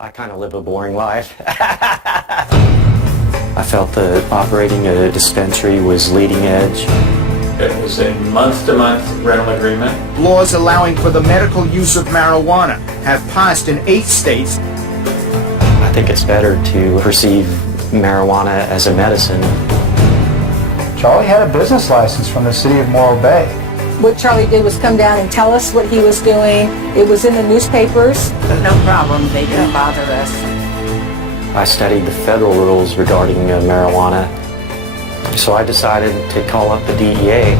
I kind of live a boring life. I felt that operating a dispensary was leading edge. It was a month-to-month rental agreement. Laws allowing for the medical use of marijuana have passed in 8 states. I think it's better to perceive marijuana as a medicine. Charlie had a business license from the city of Morro Bay. What Charlie did was come down and tell us what he was doing. It was in the newspapers. No problem, they didn't bother us. I studied the federal rules regarding marijuana, so I decided to call up the DEA.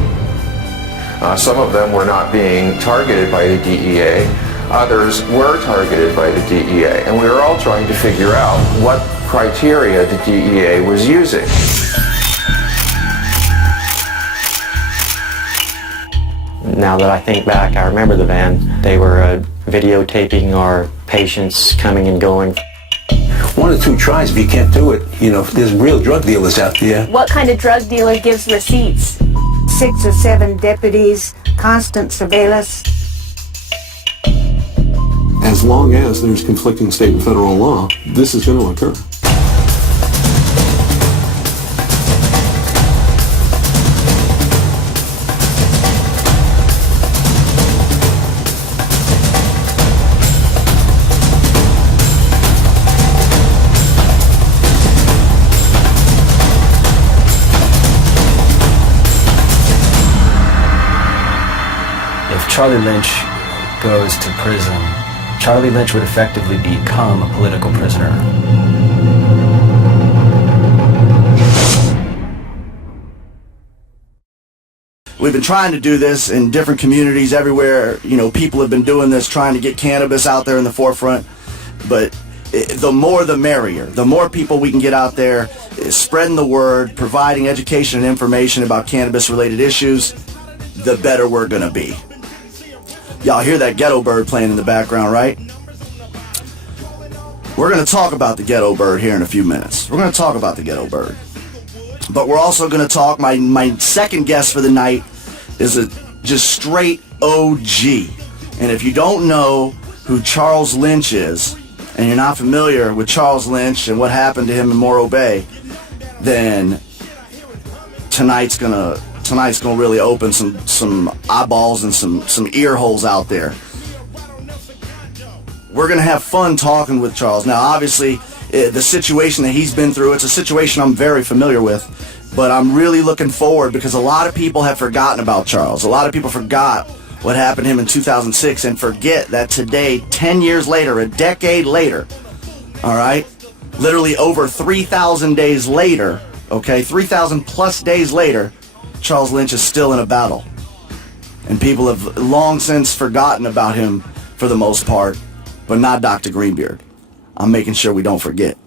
Some of them were not being targeted by the DEA. Others were targeted by the DEA, and we were all trying to figure out what criteria the DEA was using. Now that I think back, I remember the van. They were videotaping our patients coming and going. 1 or 2 tries, if you can't do it, you know, there's real drug dealers out there. What kind of drug dealer gives receipts? 6 or 7 deputies, constant surveillance. As long as there's conflicting state and federal law, this is going to occur. If Charlie Lynch goes to prison, Charlie Lynch would effectively become a political prisoner. We've been trying to do this in different communities everywhere. You know, people have been doing this, trying to get cannabis out there in the forefront. But the more the merrier. The more people we can get out there, spreading the word, providing education and information about cannabis-related issues, the better we're going to be. Y'all hear that ghetto bird playing in the background, right? We're going to talk about the ghetto bird here in a few minutes. We're going to talk about the ghetto bird. But we're also going to talk, my second guest for the night is a just straight OG. And if you don't know who Charles Lynch is, and you're not familiar with Charles Lynch and what happened to him in Morro Bay, then tonight's gonna really open some eyeballs and some ear holes out there. We're gonna have fun talking with Charles. Now, obviously, the situation that he's been through, it's a situation I'm very familiar with, but I'm really looking forward because a lot of people have forgotten about Charles. A lot of people forgot what happened to him in 2006 and forget that today, 10 years later, a decade later, all right, literally over 3,000 days later, okay, 3,000 plus days later, Charles Lynch is still in a battle. And people have long since forgotten about him for the most part, but not Dr. Greenbeard. I'm making sure we don't forget.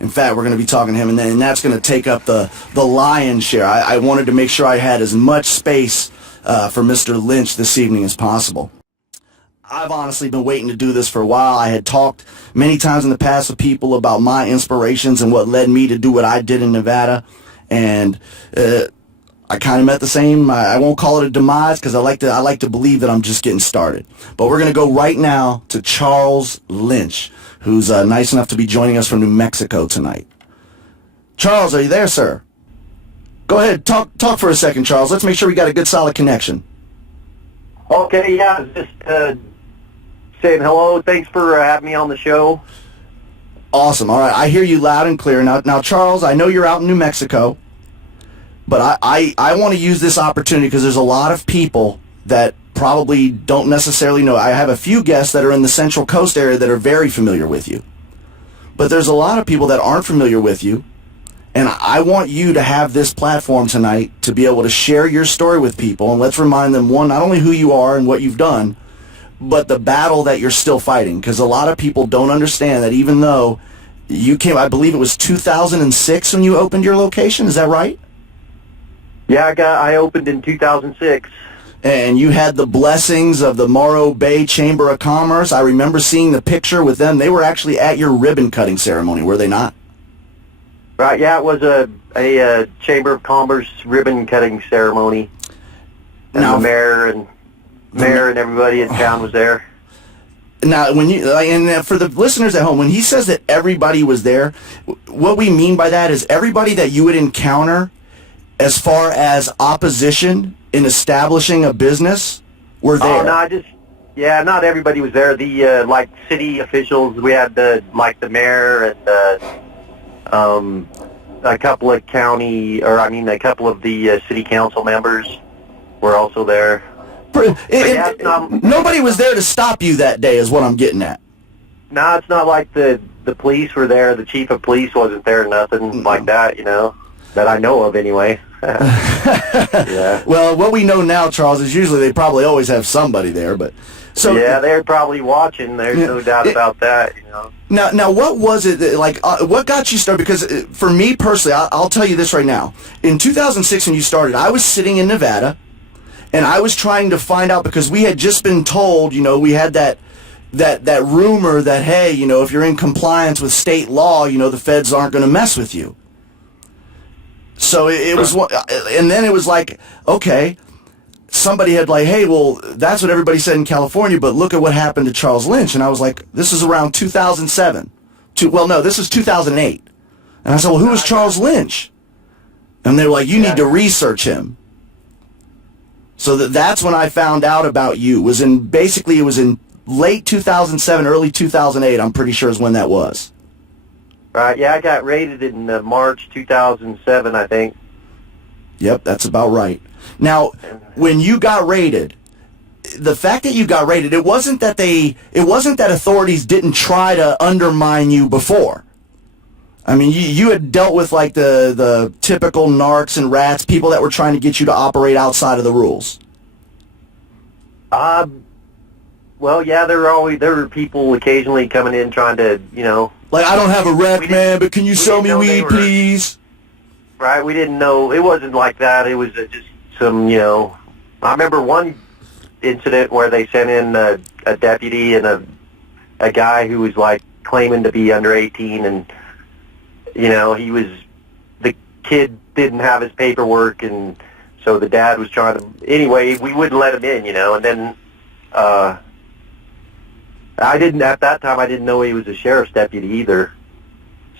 In fact, we're going to be talking to him, and that's going to take up the lion's share. I wanted to make sure I had as much space for Mr. Lynch this evening as possible. I've honestly been waiting to do this for a while. I had talked many times in the past with people about my inspirations and what led me to do what I did in Nevada, and I kind of met the same. I won't call it a demise because I like to believe that I'm just getting started. But we're going to go right now to Charles Lynch, who's nice enough to be joining us from New Mexico tonight. Charles, are you there, sir? Go ahead, talk for a second, Charles. Let's make sure we got a good, solid connection. Okay, yeah, just saying hello. Thanks for having me on the show. Awesome. All right, I hear you loud and clear. Now, Charles, I know you're out in New Mexico, but I want to use this opportunity because there's a lot of people that probably don't necessarily know. I have a few guests that are in the Central Coast area that are very familiar with you. But there's a lot of people that aren't familiar with you, and I want you to have this platform tonight to be able to share your story with people, and let's remind them, one, not only who you are and what you've done, but the battle that you're still fighting, because a lot of people don't understand that even though you came, I believe it was 2006 when you opened your location, is that right? Yeah, I opened in 2006. And you had the blessings of the Morro Bay Chamber of Commerce. I remember seeing the picture with them. They were actually at your ribbon cutting ceremony, were they not? Right, yeah, it was a Chamber of Commerce ribbon cutting ceremony. And now, the mayor and everybody in town was there. Now, when you and for the listeners at home, when he says that everybody was there, what we mean by that is everybody that you would encounter as far as opposition in establishing a business were there. Oh, no, not everybody was there. The like city officials, we had the mayor and a couple of a couple of the city council members were also there. Nobody was there to stop you that day is what I'm getting at. No, it's not like the police were there. The chief of police wasn't there, nothing like that, that I know of anyway. Yeah. Well, what we know now, Charles, is usually they probably always have somebody there, but... So, yeah, they're probably watching. There's no doubt about that, Now, what was it that, what got you started? Because for me personally, I'll tell you this right now. In 2006 when you started, I was sitting in Nevada, and I was trying to find out, because we had just been told, we had that rumor that, hey, if you're in compliance with state law, the feds aren't going to mess with you. So it was, and then it was like, okay, somebody had hey, well, that's what everybody said in California, but look at what happened to Charles Lynch. And I was like, this is around 2007. This is 2008. And I said, well, who was Charles Lynch? And they were like, you need to research him. So that's when I found out about you. It was in late 2007, early 2008, I'm pretty sure is when that was. Right, yeah, I got raided in March 2007, I think. Yep, that's about right. Now, when you got raided, the fact that you got raided, it wasn't that authorities didn't try to undermine you before. I mean, you had dealt with the typical narcs and rats, people that were trying to get you to operate outside of the rules. Well, yeah, there were people occasionally coming in trying to, I don't have a rec, man, but can you sell me weed, please? Right, we didn't know. It wasn't like that. It was just some, I remember one incident where they sent in a deputy and a guy who was, claiming to be under 18, and, the kid didn't have his paperwork, and so the dad was trying to, anyway, we wouldn't let him in, and then, at that time, I didn't know he was a sheriff's deputy either.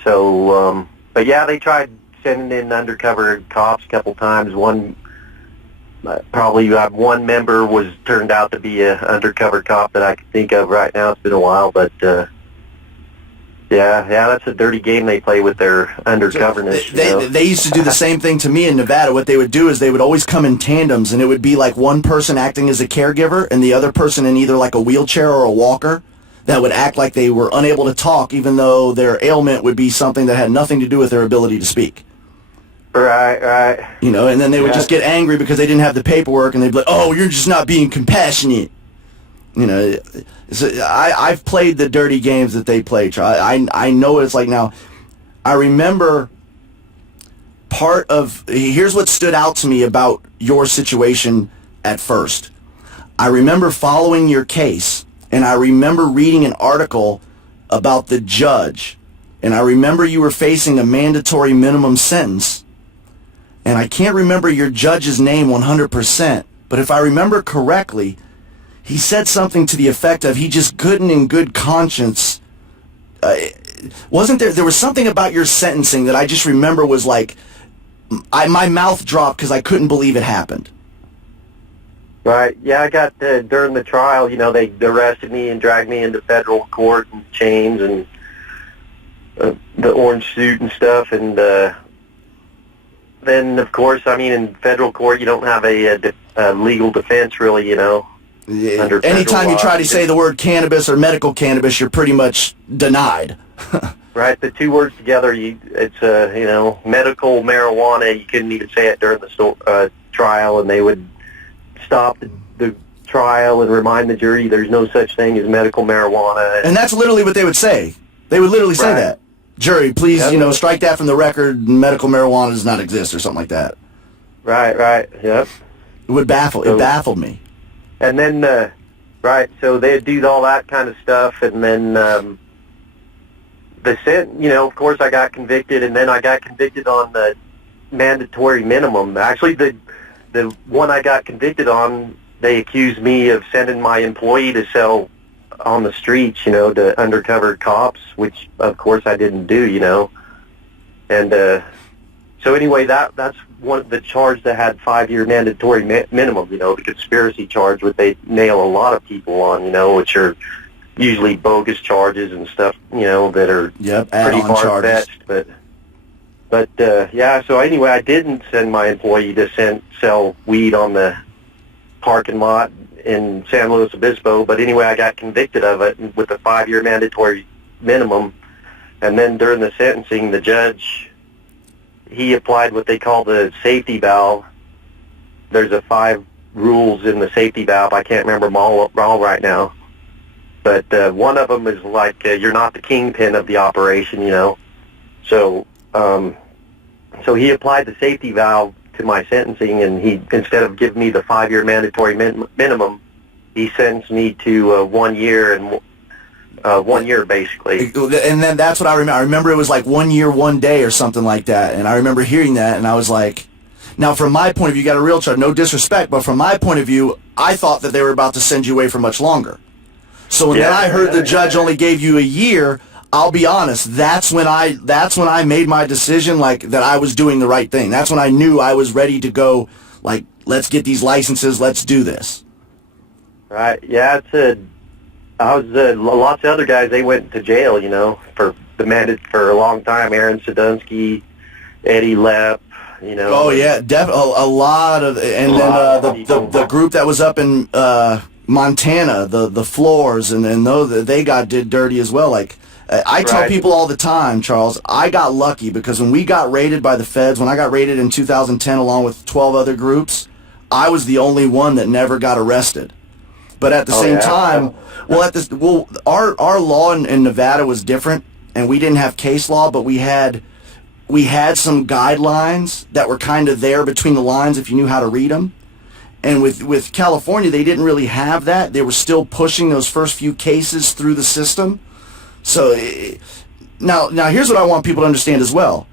So, but yeah, they tried sending in undercover cops a couple times. One member turned out to be an undercover cop that I can think of right now. It's been a while, but, yeah, that's a dirty game they play with their undercoverness. They used to do the same thing to me in Nevada. What they would do is they would always come in tandems, and it would be one person acting as a caregiver and the other person in either a wheelchair or a walker that would act like they were unable to talk, even though their ailment would be something that had nothing to do with their ability to speak. Right. And then they would just get angry because they didn't have the paperwork, and they'd be like, oh, you're just not being compassionate. I've played the dirty games that they play. I know what it's like now. I remember here's what stood out to me about your situation at first. I remember following your case, and I remember reading an article about the judge, and I remember you were facing a mandatory minimum sentence, and I can't remember your judge's name 100%, but if I remember correctly, he said something to the effect of he just couldn't in good conscience. Wasn't there was something about your sentencing that I just remember was my mouth dropped because I couldn't believe it happened. Right, yeah, I got, during the trial, they arrested me and dragged me into federal court in chains and the orange suit and stuff, and then, of course, in federal court, you don't have a legal defense, really, Anytime you try to say the word cannabis or medical cannabis, you're pretty much denied. Right, the two words together, it's, medical marijuana, you couldn't even say it during the trial, and they would stop the trial and remind the jury there's no such thing as medical marijuana. And that's literally what they would say. They would literally say that. Jury, please, strike that from the record. Medical marijuana does not exist, or something like that. Right, yep. It baffled me. And then, so they'd do all that kind of stuff, and then of course I got convicted, and then I got convicted on the mandatory minimum. Actually, the one I got convicted on, they accused me of sending my employee to sell on the streets, to undercover cops, which of course I didn't do, and so anyway, that's one of the charge that had 5-year mandatory minimum, the conspiracy charge, which they nail a lot of people on, which are usually bogus charges and stuff, that are pretty far-fetched, but yeah, so anyway, I didn't send my employee to sell weed on the parking lot in San Luis Obispo, but anyway, I got convicted of it with a 5-year mandatory minimum, and then during the sentencing, the judge, he applied what they call the safety valve. There's 5 rules in the safety valve. I can't remember them all right now, but one of them is like you're not the kingpin of the operation, so so he applied the safety valve to my sentencing, and he, instead of giving me the 5-year mandatory minimum, he sentenced me to 1 year and 1 year basically. And then that's what I remember. I remember it was like 1 year, 1 day or something like that. And I remember hearing that, and I was like, now from my point of view, you got a real charge, no disrespect, but from my point of view, I thought that they were about to send you away for much longer. So when then I heard the judge only gave you a year, I'll be honest, that's when I made my decision, like, that I was doing the right thing. That's when I knew I was ready to go, like, let's get these licenses, let's do this. Right, yeah, lots of other guys, they went to jail, for a long time. Aaron Sadunski, Eddie Lepp, Oh yeah, a lot of, and then the group that was up in Montana, the Floors, and they did dirty as well. Like, I tell people all the time, Charles, I got lucky because when we got raided by the feds, when I got raided in 2010 along with 12 other groups, I was the only one that never got arrested. But at the same time, our law in Nevada was different, and we didn't have case law, but we had some guidelines that were kind of there between the lines if you knew how to read them. And with California, they didn't really have that. They were still pushing those first few cases through the system. So now here's what I want people to understand as well.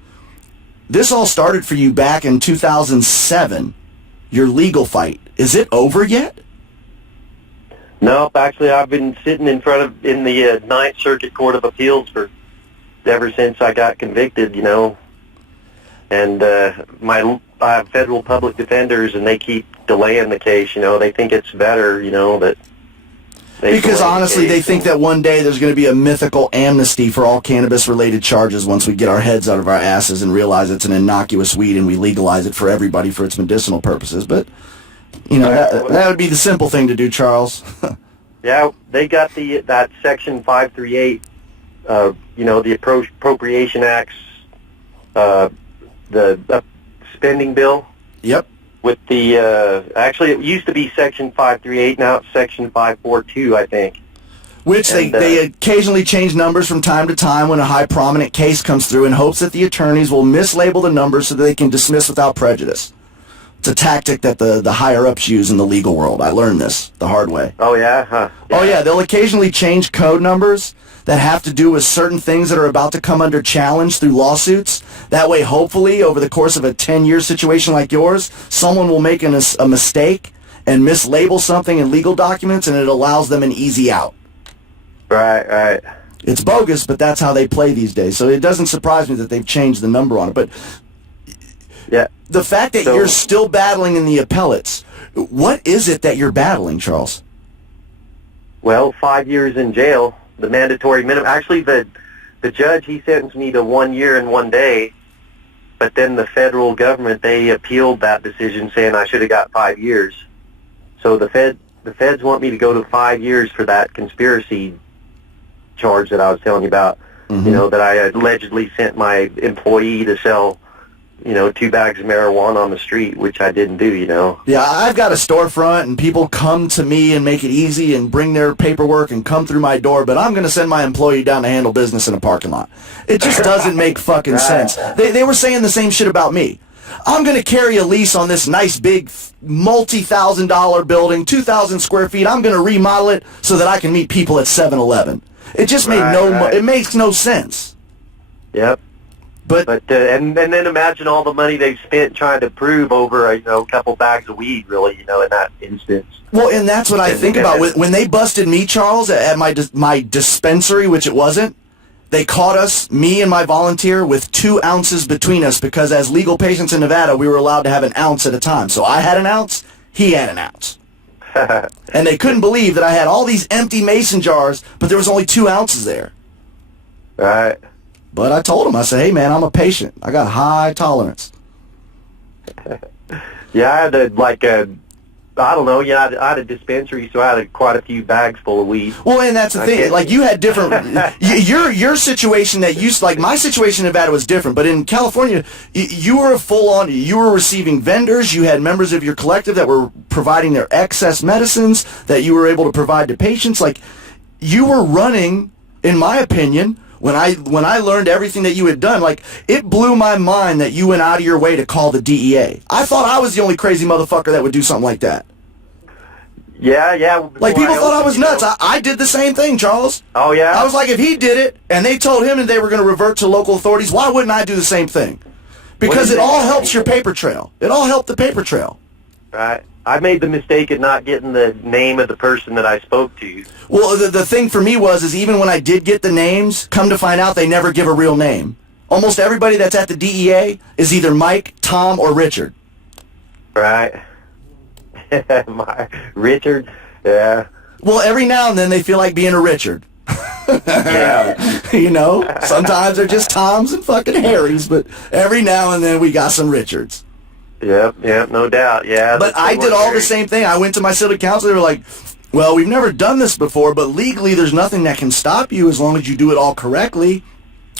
This all started for you back in 2007, your legal fight. Is it over yet? Nope, actually I've been sitting in the Ninth Circuit Court of Appeals ever since I got convicted, and I have federal public defenders, and they keep delaying the case, they think it's better, that because honestly, they think that one day there's going to be a mythical amnesty for all cannabis-related charges once we get our heads out of our asses and realize it's an innocuous weed and we legalize it for everybody for its medicinal purposes. But, that would be the simple thing to do, Charles. Yeah, they got that Section 538, the Appropriation Acts, the spending bill. Yep. With actually it used to be Section 538, now it's Section 542, I think. Which they occasionally change numbers from time to time when a high prominent case comes through in hopes that the attorneys will mislabel the numbers so that they can dismiss without prejudice. It's a tactic that the higher-ups use in the legal world. I learned this the hard way. Oh, yeah? Huh. Yeah. Oh, yeah. They'll occasionally change code numbers that have to do with certain things that are about to come under challenge through lawsuits. That way, hopefully, over the course of a 10-year situation like yours, someone will make a mistake and mislabel something in legal documents, and it allows them an easy out. Right. It's bogus, but that's how they play these days. So it doesn't surprise me that they've changed the number on it. But yeah, the fact that you're still battling in the appellates, what is it that you're battling, Charles? Well, 5 years in jail, the mandatory minimum. Actually, the judge, he sentenced me to 1 year and 1 day, but then the federal government, they appealed that decision saying I should have got 5 years. So the feds want me to go to 5 years for that conspiracy charge that I was telling you about, that I allegedly sent my employee to sell 2 bags of marijuana on the street, which I didn't do, Yeah, I've got a storefront, and people come to me and make it easy and bring their paperwork and come through my door, but I'm going to send my employee down to handle business in a parking lot. It just doesn't make fucking sense. They were saying the same shit about me. I'm going to carry a lease on this nice big multi-$1,000 building, 2,000 square feet. I'm going to remodel it so that I can meet people at 7-Eleven. It just it makes no sense. Yep. But and then imagine all the money they've spent trying to prove over a couple bags of weed, really, in that instance. Well, and that's what I think about when they busted me, Charles, at my dispensary, which it wasn't. They caught us, me and my volunteer, with 2 ounces between us because as legal patients in Nevada, we were allowed to have an ounce at a time. So I had an ounce, he had an ounce. And they couldn't believe that I had all these empty mason jars, but there was only 2 ounces there. Right. But I told him, I said, hey, man, I'm a patient. I got high tolerance. Yeah, I had I had a dispensary, so I had quite a few bags full of weed. Well, and that's the thing. Like, you had different... your situation that you... Like, my situation in Nevada was different, but in California, you were full-on... You were receiving vendors. You had members of your collective that were providing their excess medicines that you were able to provide to patients. Like, you were running, in my opinion... When I learned everything that you had done, like, it blew my mind that you went out of your way to call the DEA. I thought I was the only crazy motherfucker that would do something like that. Yeah. Like, people thought I was nuts. I did the same thing, Charles. Oh, yeah? I was like, if he did it, and they told him that they were going to revert to local authorities, why wouldn't I do the same thing? Because it all helps your paper trail. It all helped the paper trail. Right. I made the mistake of not getting the name of the person that I spoke to. Well, the thing for me is even when I did get the names, come to find out they never give a real name. Almost everybody that's at the DEA is either Mike, Tom, or Richard. Right. Richard, yeah. Well, every now and then they feel like being a Richard. Yeah. Sometimes they're just Toms and fucking Harrys, but every now and then we got some Richards. Yep, no doubt, yeah. But I did all the same thing. I went to my city council. They were like, well, we've never done this before, but legally there's nothing that can stop you as long as you do it all correctly.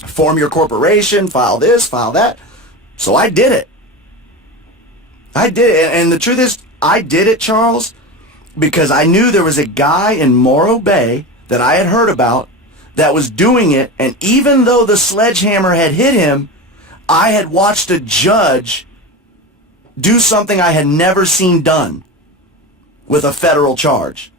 Form your corporation, file this, file that. So I did it. And the truth is, I did it, Charles, because I knew there was a guy in Morro Bay that I had heard about that was doing it, and even though the sledgehammer had hit him, I had watched a judge do something I had never seen done with a federal charge.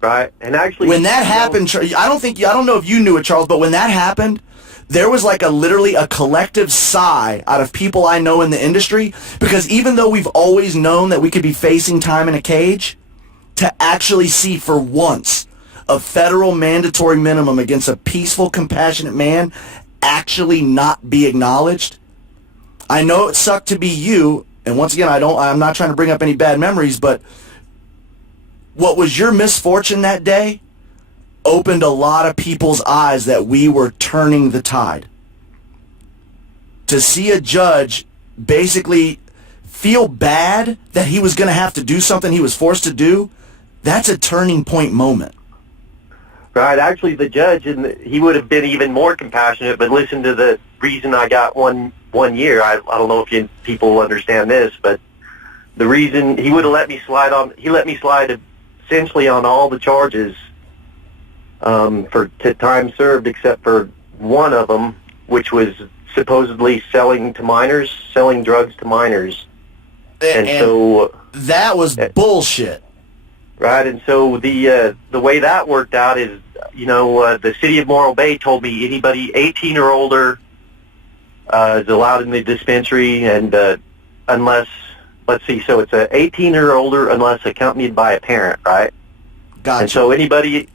Right, and actually... When that happened, I don't know if you knew it, Charles, but when that happened, there was like literally a collective sigh out of people I know in the industry, because even though we've always known that we could be facing time in a cage, to actually see for once a federal mandatory minimum against a peaceful, compassionate man actually not be acknowledged. I know it sucked to be you, and once again, I'm not trying to bring up any bad memories, but what was your misfortune that day opened a lot of people's eyes that we were turning the tide. To see a judge basically feel bad that he was going to have to do something he was forced to do, that's a turning point moment. Right. Actually, the judge, he would have been even more compassionate, but listen to the reason I got one year. I don't know if people understand this, but the reason he would have let me slide essentially on all the charges to time served, except for one of them, which was supposedly selling drugs to minors. And so that was bullshit. Right, and so the way that worked out is, the city of Morro Bay told me anybody 18 or older is allowed in the dispensary, and unless, let's see, so it's 18 or older unless accompanied by a parent, right? Gotcha. And so anybody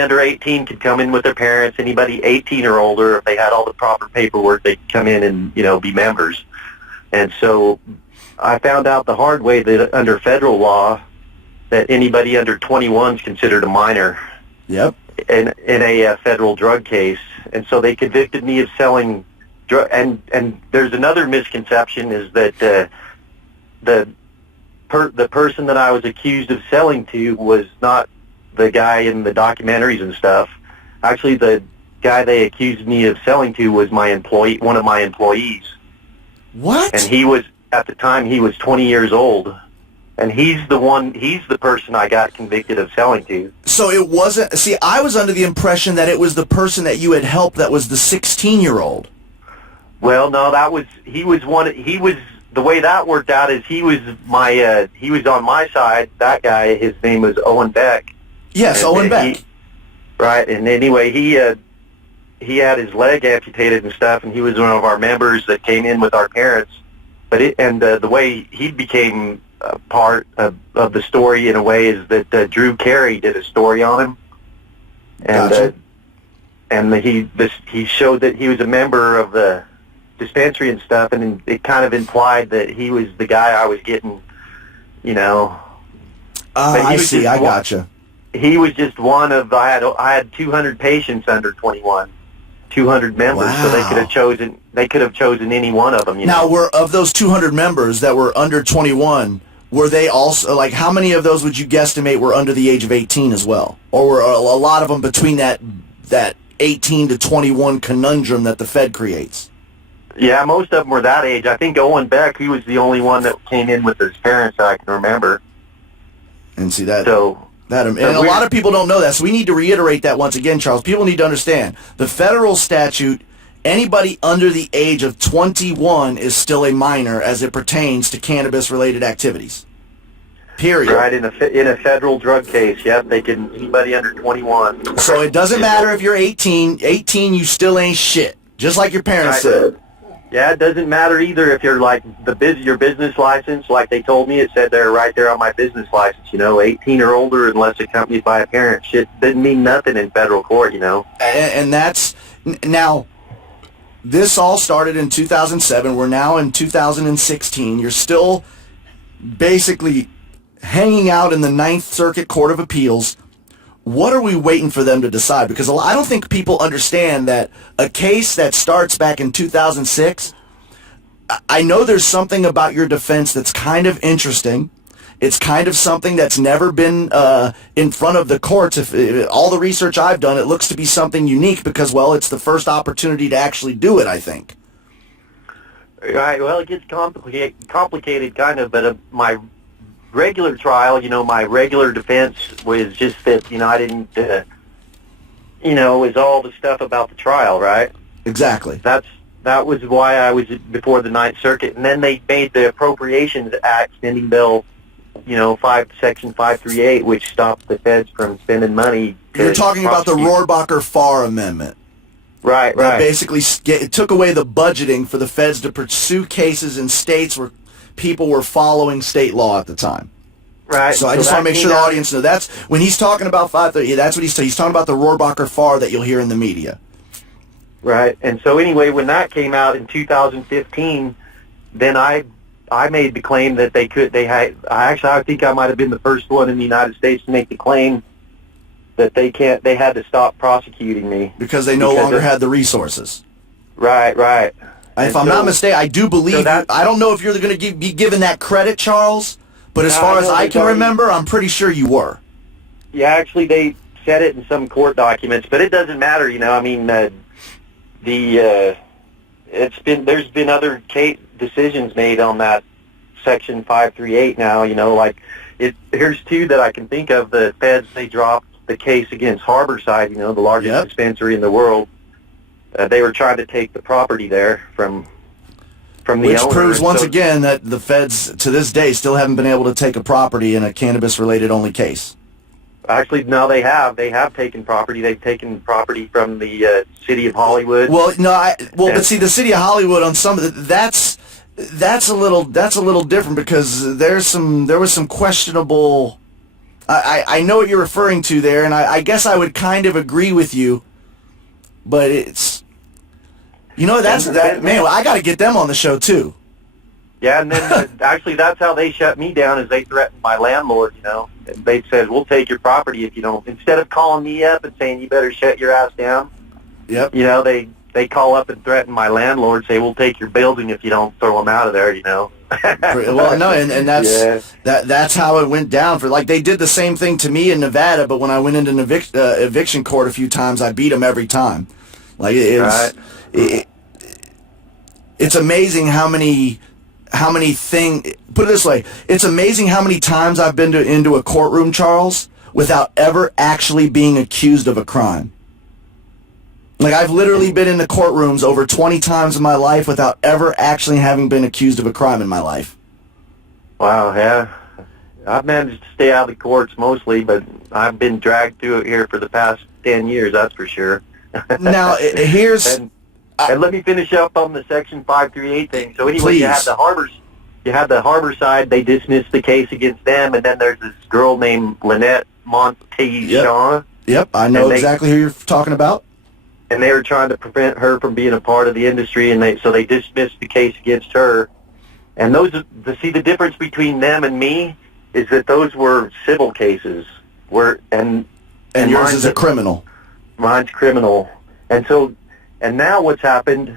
under 18 could come in with their parents. Anybody 18 or older, if they had all the proper paperwork, they could come in and, be members. And so I found out the hard way that under federal law, that anybody under 21 is considered a minor. Yep. In a federal drug case, and so they convicted me of selling drug. And there's another misconception is that the person that I was accused of selling to was not the guy in the documentaries and stuff. Actually, the guy they accused me of selling to was one of my employees. What? And at the time he was 20 years old. And he's the person I got convicted of selling to. So it wasn't, see, I was under the impression that it was the person that you had helped that was the 16-year-old. Well, no, the way that worked out is he was on my side, that guy, his name was Owen Beck. Yes, Owen Beck. Right, and anyway, he had his leg amputated and stuff, and he was one of our members that came in with our parents. But the way he became a part of the story in a way is that Drew Carey did a story on him, and Gotcha. He showed that he was a member of the dispensary and stuff, and it kind of implied that he was the guy I was getting, you know. But he I was see. just I one- gotcha. He was just one of I had 200 patients under 21, 200 members, so they Wow. could have chosen any one of them. You Now, know? were of those 200 members that were under 21, were they also, like, how many of those would you guesstimate were under the age of 18 as well? Or were a lot of them between that 18 to 21 conundrum that the Fed creates? Yeah, most of them were that age. I think Owen Beck, he was the only one that came in with his parents that I can remember. And see that. So And a lot of people don't know that, so we need to reiterate that once again, Charles. People need to understand, the federal statute, anybody under the age of 21 is still a minor as it pertains to cannabis-related activities. Period. right in a federal drug case, yep, they can anybody under 21. So it doesn't matter if you're 18. 18, you still ain't shit, just like your parents said. Yeah, it doesn't matter either if you're like your business license, like they told me, it said there right there on my business license, you know, 18 or older unless accompanied by a parent. Shit didn't mean nothing in federal court, you know. And that's, now, this all started in 2007. We're now in 2016. You're still basically hanging out in the Ninth Circuit Court of Appeals. What are we waiting for them to decide? Because I don't think people understand that a case that starts back in 2006, I know there's something about your defense that's kind of interesting. It's kind of something that's never been in front of the courts. If all the research I've done, it looks to be something unique because, well, it's the first opportunity to actually do it, I think. Right, well, it gets complicated kind of, but my regular trial, you know, my regular defense was just that, you know, I didn't, you know, is all the stuff about the trial, right? Exactly. That was why I was before the Ninth Circuit, and then they made the Appropriations Act, spending bill, you know, Section 538, which stopped the feds from spending money. You're talking about the Rohrabacher-Farr Amendment. Right. That basically it took away the budgeting for the feds to pursue cases in states where people were following state law at the time. Right. So I just want to make sure the audience know that's when he's talking about 530. That's what he's talking about, the Rohrabacher-Farr that you'll hear in the media. Right. And so anyway, when that came out in 2015, then I made the claim that I think I might have been the first one in the United States to make the claim that they had to stop prosecuting me because they no longer had the resources. Right. If I'm not mistaken, I do believe I don't know if you're going to be given that credit, Charles, but as far as I can remember, I'm pretty sure you were. Yeah, actually, they said it in some court documents, but it doesn't matter, you know. I mean, there's been other decisions made on that Section 538 now, you know, like here's two that I can think of. The feds, they dropped the case against Harborside, you know, the largest dispensary in the world. They were trying to take the property there from the owner. Which proves once again that the feds, to this day, still haven't been able to take a property in a cannabis-related only case. Actually, no, they have. They have taken property. They've taken property from the city of Hollywood. Well, no, but see, the city of Hollywood on some of that's a little different because there was some questionable. I know what you're referring to there, and I guess I would kind of agree with you, but it's, you know, man. I got to get them on the show too. Yeah, and then actually that's how they shut me down, is they threatened my landlord, you know. And they said, we'll take your property if you don't. Instead of calling me up and saying, you better shut your ass down, yep. You know, they call up and threaten my landlord, say, we'll take your building if you don't throw them out of there, you know. Well, no, and that's how it went down. For like, they did the same thing to me in Nevada, but when I went into an eviction court a few times, I beat them every time. Like, it's amazing how many things. Put it this way, it's amazing how many times I've been into a courtroom, Charles, without ever actually being accused of a crime. Like, I've literally been in the courtrooms over 20 times in my life without ever actually having been accused of a crime in my life. Wow, yeah. I've managed to stay out of the courts mostly, but I've been dragged through it here for the past 10 years, that's for sure. Now, here's... and let me finish up on the Section 538 thing. So anyway, Please. you had the harbor side. They dismissed the case against them, and then there's this girl named Lynette Montejon. Yep, I know exactly who you're talking about. And they were trying to prevent her from being a part of the industry, and so they dismissed the case against her. And the difference between them and me is that those were civil cases, and yours is a criminal. Mine's criminal, and now what's happened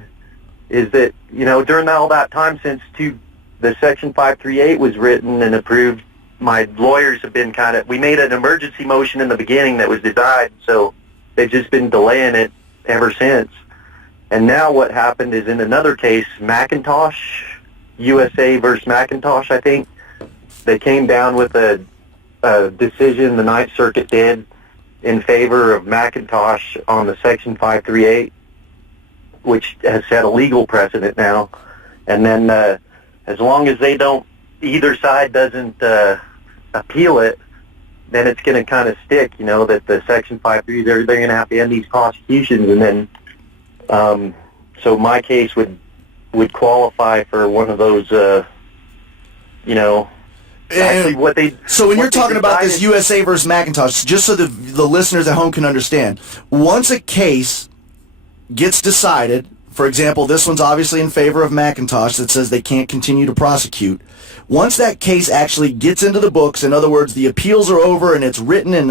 is that during all that time since the Section 538 was written and approved, my lawyers have been we made an emergency motion in the beginning that was denied, so they've just been delaying it ever since. And now what happened is in another case, McIntosh, USA versus McIntosh, I think, they came down with a decision, the Ninth Circuit did, in favor of McIntosh on the Section 538, which has set a legal precedent now. And then as long as either side doesn't appeal it, then it's going to kind of stick, that the Section 538, they're going to have to end these prosecutions. And then, so my case would qualify for one of those, actually So when you're talking about this USA versus McIntosh, just so the listeners at home can understand, once a case gets decided, for example, this one's obviously in favor of McIntosh that says they can't continue to prosecute. Once that case actually gets into the books, in other words, the appeals are over and it's written and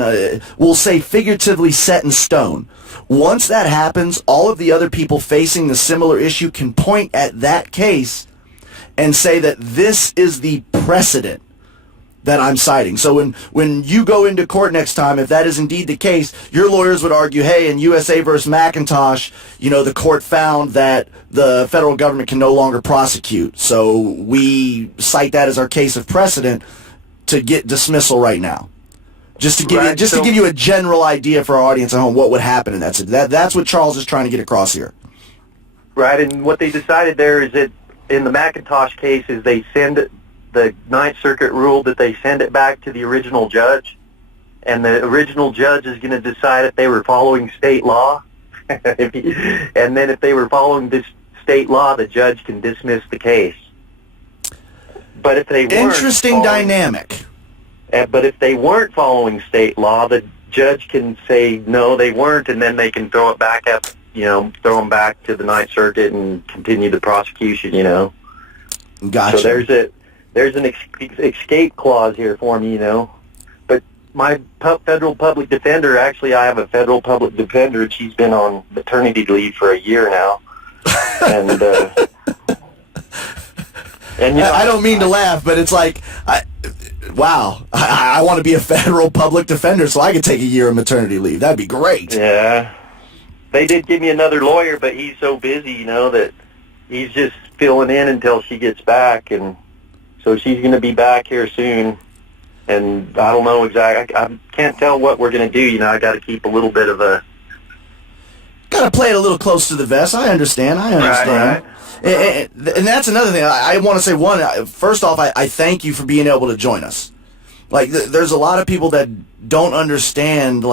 we'll say figuratively set in stone. Once that happens, all of the other people facing the similar issue can point at that case and say that this is the precedent that I'm citing. So when you go into court next time, if that is indeed the case, your lawyers would argue, hey, in USA versus McIntosh, the court found that the federal government can no longer prosecute. So we cite that as our case of precedent to get dismissal right now. Just to give you a general idea for our audience at home what would happen in that. That's what Charles is trying to get across here. Right, and what they decided there is that in the McIntosh case is they send the Ninth Circuit ruled that they send it back to the original judge, and the original judge is going to decide if they were following state law. And then if they were following this state law, the judge can dismiss the case. But if they weren't dynamic. But if they weren't following state law, the judge can say no, they weren't, and then they can throw it back up, throw them back to the Ninth Circuit and continue the prosecution. Gotcha. So there's an escape clause here for me, But my federal public defender, actually, I have a federal public defender, and she's been on maternity leave for a year now. And I don't mean to laugh, but it's like, wow, I want to be a federal public defender so I could take a year of maternity leave. That'd be great. Yeah. They did give me another lawyer, but he's so busy, that he's just filling in until she gets back, and so she's going to be back here soon, and I don't know exactly. I can't tell what we're going to do. I got to keep a little bit of a... Got to play it a little close to the vest. I understand. Right. And that's another thing. I want to say, first off, I thank you for being able to join us. There's a lot of people that don't understand,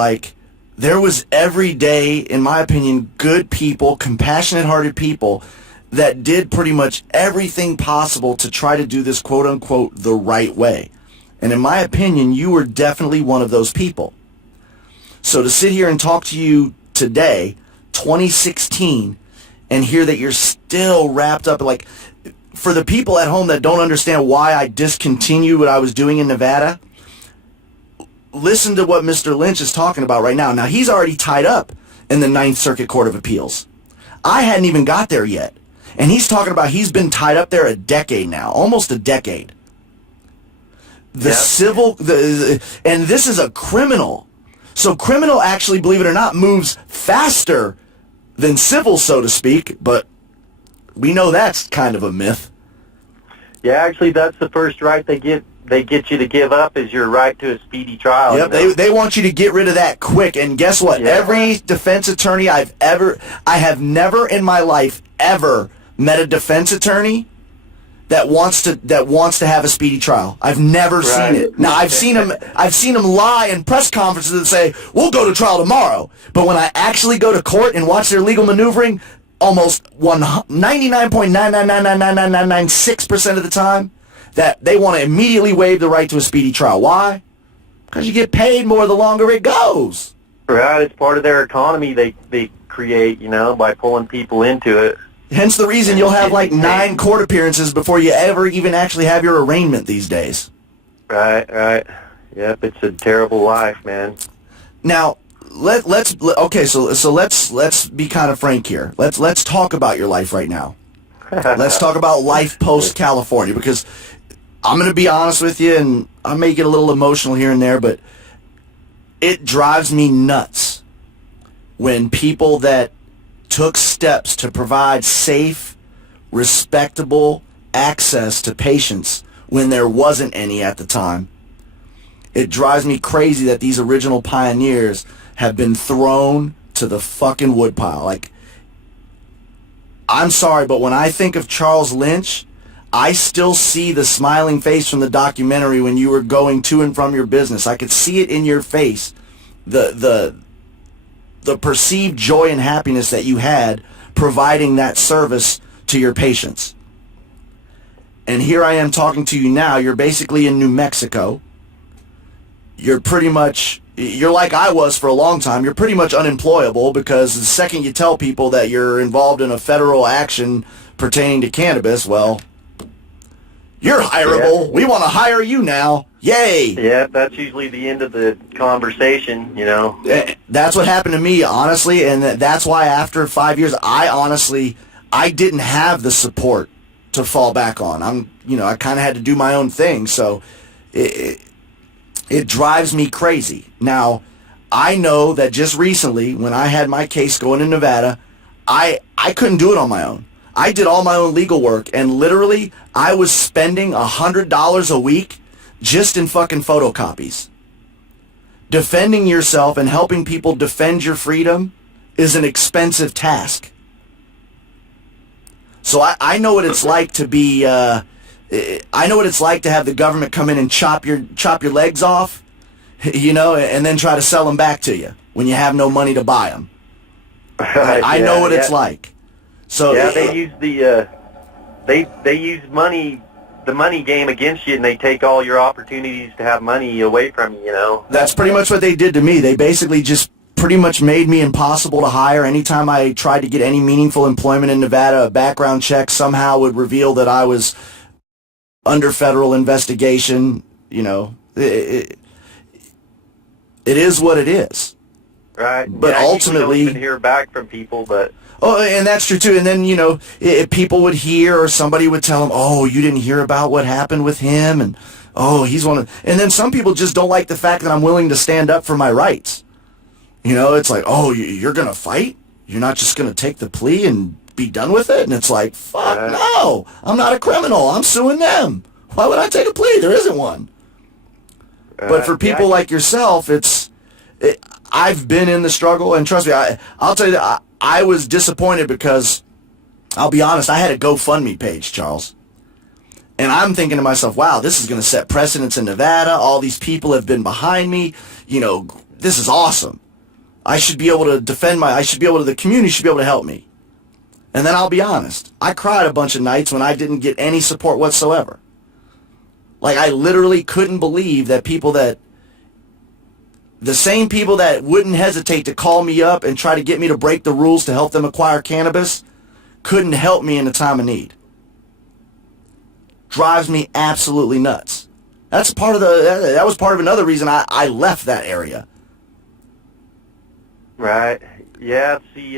there was every day, in my opinion, good people, compassionate-hearted people that did pretty much everything possible to try to do this quote-unquote the right way. And in my opinion, you were definitely one of those people. So to sit here and talk to you today, 2016, and hear that you're still wrapped up, for the people at home that don't understand why I discontinued what I was doing in Nevada, listen to what Mr. Lynch is talking about right now. Now, he's already tied up in the Ninth Circuit Court of Appeals. I hadn't even got there yet. And he's talking about he's been tied up there a decade now, almost a decade. And this is a criminal. So criminal actually, believe it or not, moves faster than civil, so to speak, but we know that's kind of a myth. Yeah, actually, that's the first right they get you to give up is your right to a speedy trial. Yep, they want you to get rid of that quick. And guess what? Yeah. Every defense attorney I have never in my life ever met a defense attorney that wants to have a speedy trial. I've never seen it. Now I've seen him lie in press conferences and say, "We'll go to trial tomorrow." But when I actually go to court and watch their legal maneuvering, almost 99.9999996% of the time, that they want to immediately waive the right to a speedy trial. Why? Because you get paid more the longer it goes. Right, it's part of their economy they create, by pulling people into it. Hence the reason you'll have like 9 court appearances before you ever even actually have your arraignment these days. Right. Yep, it's a terrible life, man. Now, let's be kind of frank here. Let's talk about your life right now. Let's talk about life post California, because I'm going to be honest with you, and I may get a little emotional here and there, but it drives me nuts when people that took steps to provide safe, respectable access to patients when there wasn't any at the time. It drives me crazy that these original pioneers have been thrown to the fucking woodpile. Like, I'm sorry, but when I think of Charles Lynch, I still see the smiling face from the documentary when you were going to and from your business. I could see it in your face. The perceived joy and happiness that you had providing that service to your patients. And here I am talking to you now. You're basically in New Mexico. You're like I was for a long time. You're pretty much unemployable, because the second you tell people that you're involved in a federal action pertaining to cannabis, well, you're hireable. Yeah. We want to hire you now. Yay! Yeah, that's usually the end of the conversation, That's what happened to me, honestly, and that's why after 5 years, I didn't have the support to fall back on. I kind of had to do my own thing, so it drives me crazy. Now, I know that just recently, when I had my case going in Nevada, I couldn't do it on my own. I did all my own legal work, and literally, I was spending $100 a week just in fucking photocopies. Defending yourself and helping people defend your freedom is an expensive task. So I know what it's like to be, I know what it's like to have the government come in and chop your legs off, and then try to sell them back to you when you have no money to buy them. I know what it's like. So they use they use money, the money game against you, and they take all your opportunities to have money away from you. That's pretty much what they did to me. They basically just pretty much made me impossible to hire. Anytime I tried to get any meaningful employment in Nevada, a background check somehow would reveal that I was under federal investigation. It is what it is. Right. But ultimately, you don't even hear back from people, but. Oh, and that's true too. And then, if people would hear, or somebody would tell them, "Oh, you didn't hear about what happened with him," and he's one of. And then some people just don't like the fact that I'm willing to stand up for my rights. It's like, "Oh, you're gonna fight? You're not just gonna take the plea and be done with it?" And it's like, "Fuck no! I'm not a criminal. I'm suing them. Why would I take a plea? There isn't one." But for people like yourself, I've been in the struggle, and trust me, I'll tell you that I was disappointed because, I'll be honest, I had a GoFundMe page, Charles. And I'm thinking to myself, wow, this is going to set precedents in Nevada. All these people have been behind me. This is awesome. I should be able to the community should be able to help me. And then I'll be honest, I cried a bunch of nights when I didn't get any support whatsoever. Like, I literally couldn't believe that the same people that wouldn't hesitate to call me up and try to get me to break the rules to help them acquire cannabis couldn't help me in a time of need. Drives me absolutely nuts. That was part of another reason I left that area. Right. Yeah, see,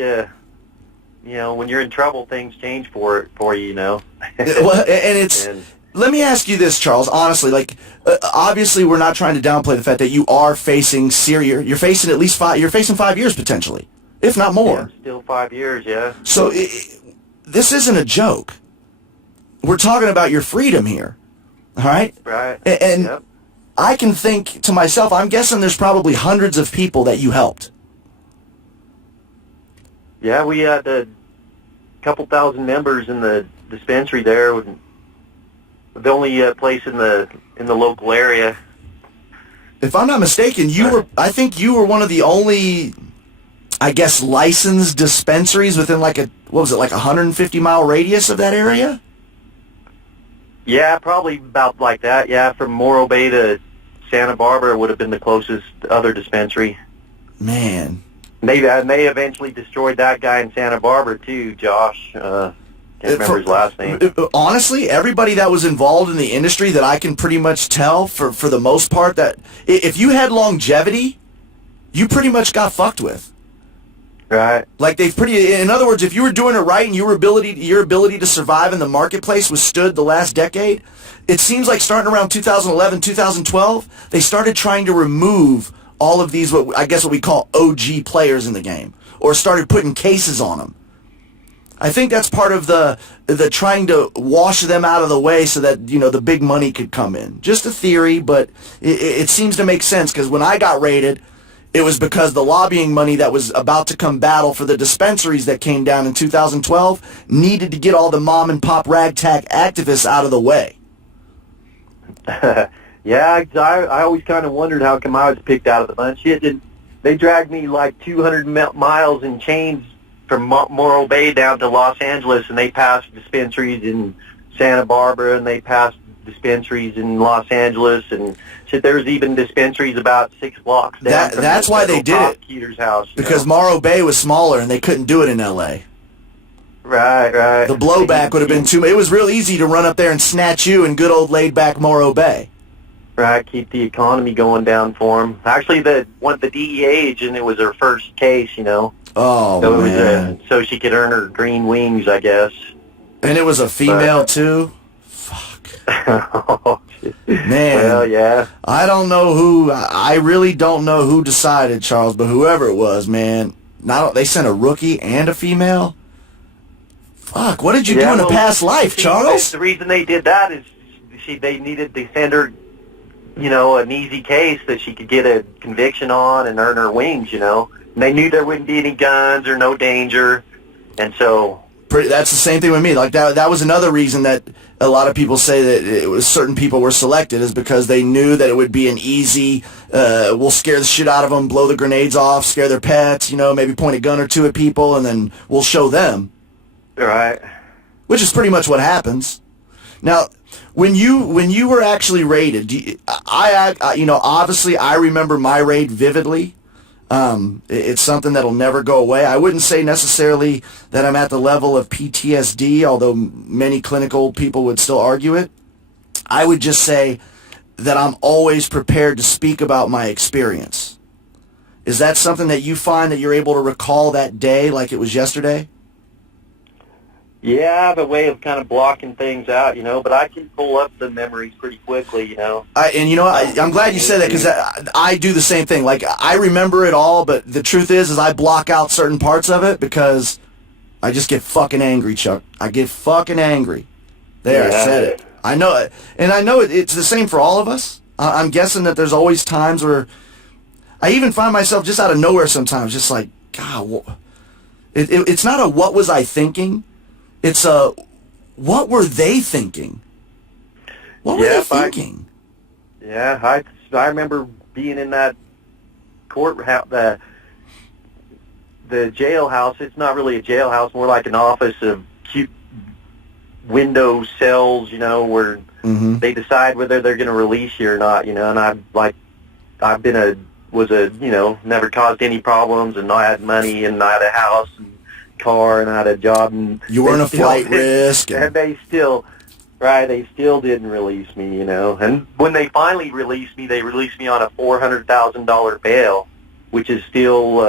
when you're in trouble, things change for you, Well, and it's... Let me ask you this, Charles. Honestly, obviously, we're not trying to downplay the fact that you are facing serious. You're facing at least 5. You're facing 5 years potentially, if not more. Yeah, still 5 years, yeah. So this isn't a joke. We're talking about your freedom here, all right? Right. And yep. I can think to myself, I'm guessing there's probably hundreds of people that you helped. Yeah, we had a couple thousand members in the dispensary there. the only place in the local area. If I'm not mistaken, I think you were one of the only, I guess, licensed dispensaries within like a 150-mile radius of that area? Yeah, probably about like that. Yeah, from Morro Bay to Santa Barbara would have been the closest other dispensary. Man. They eventually destroyed that guy in Santa Barbara too, Josh. Can't remember his last name. Honestly, everybody that was involved in the industry that I can pretty much tell, for the most part, that if you had longevity, you pretty much got fucked with. Right. Like in other words, if you were doing it right and your ability to survive in the marketplace withstood the last decade, it seems like starting around 2011, 2012, they started trying to remove all of these, what we call OG players in the game, or started putting cases on them. I think that's part of the trying to wash them out of the way so that, the big money could come in. Just a theory, but it seems to make sense, because when I got raided, it was because the lobbying money that was about to come battle for the dispensaries that came down in 2012 needed to get all the mom and pop ragtag activists out of the way. Yeah, I always kind of wondered how come I was picked out of the bunch. They dragged me like 200 miles in chains from Morro Bay down to Los Angeles, and they passed dispensaries in Santa Barbara, and they passed dispensaries in Los Angeles, and shit, there's even dispensaries about 6 blocks down. That's why they did it. Prosecutor's house, because Morro Bay was smaller, and they couldn't do it in L.A. Right. The blowback would have been too much. It was real easy to run up there and snatch you in good old laid-back Morro Bay. Right, keep the economy going down for them. Actually, the DEA agent, it was her first case, Oh, so man. So she could earn her green wings, I guess. And it was a female, too? Fuck. Oh, shit. Man. Well, yeah. I really don't know who decided, Charles, but whoever it was, man, they sent a rookie and a female? Fuck, what did you do in a past life, Charles? The reason they did that is they needed to send her, an easy case that she could get a conviction on and earn her wings, And they knew there wouldn't be any guns or no danger, and so... That's the same thing with me. Like, that was another reason that a lot of people say that certain people were selected, is because they knew that it would be an easy, we'll scare the shit out of them, blow the grenades off, scare their pets, maybe point a gun or two at people, and then we'll show them. Right. Which is pretty much what happens. Now, when you were actually raided, obviously I remember my raid vividly. It's something that'll never go away. I wouldn't say necessarily that I'm at the level of PTSD, although many clinical people would still argue it. I would just say that I'm always prepared to speak about my experience. Is that something that you find that you're able to recall that day like it was yesterday? Yeah, I have a way of kind of blocking things out, but I can pull up the memories pretty quickly, I'm glad you said that, because I do the same thing. Like, I remember it all, but the truth is I block out certain parts of it because I just get fucking angry, Chuck. I get fucking angry. There, yeah. I said it. I know it. And I know it's the same for all of us. I'm guessing that there's always times where I even find myself just out of nowhere sometimes, just like, God, it's not a what was I thinking? It's what were they thinking? What were they thinking? I remember being in that courthouse, the jailhouse. It's not really a jailhouse, more like an office of cute window cells, where they decide whether they're going to release you or not, and never caused any problems, and I had money, and I had a house and car, and I had a job, and you weren't a flight risk, and they still didn't release me, And when they finally released me, they released me on a $400,000 bail, which is still.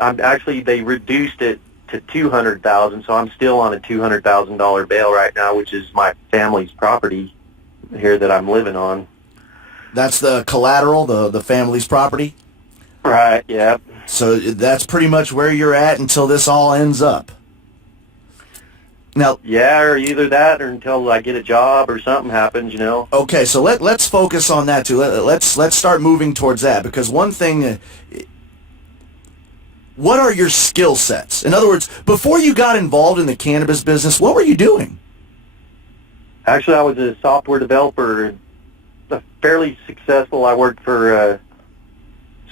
They reduced it to $200,000, so I'm still on a $200,000 bail right now, which is my family's property here that I'm living on. That's the collateral, the family's property. Right. Yeah. So that's pretty much where you're at until this all ends up. Now, yeah, or either that or until I get a job or something happens, Okay, so let's focus on that too. Let's start moving towards that, because one thing, what are your skill sets? In other words, before you got involved in the cannabis business, what were you doing? Actually, I was a software developer, fairly successful. I worked for a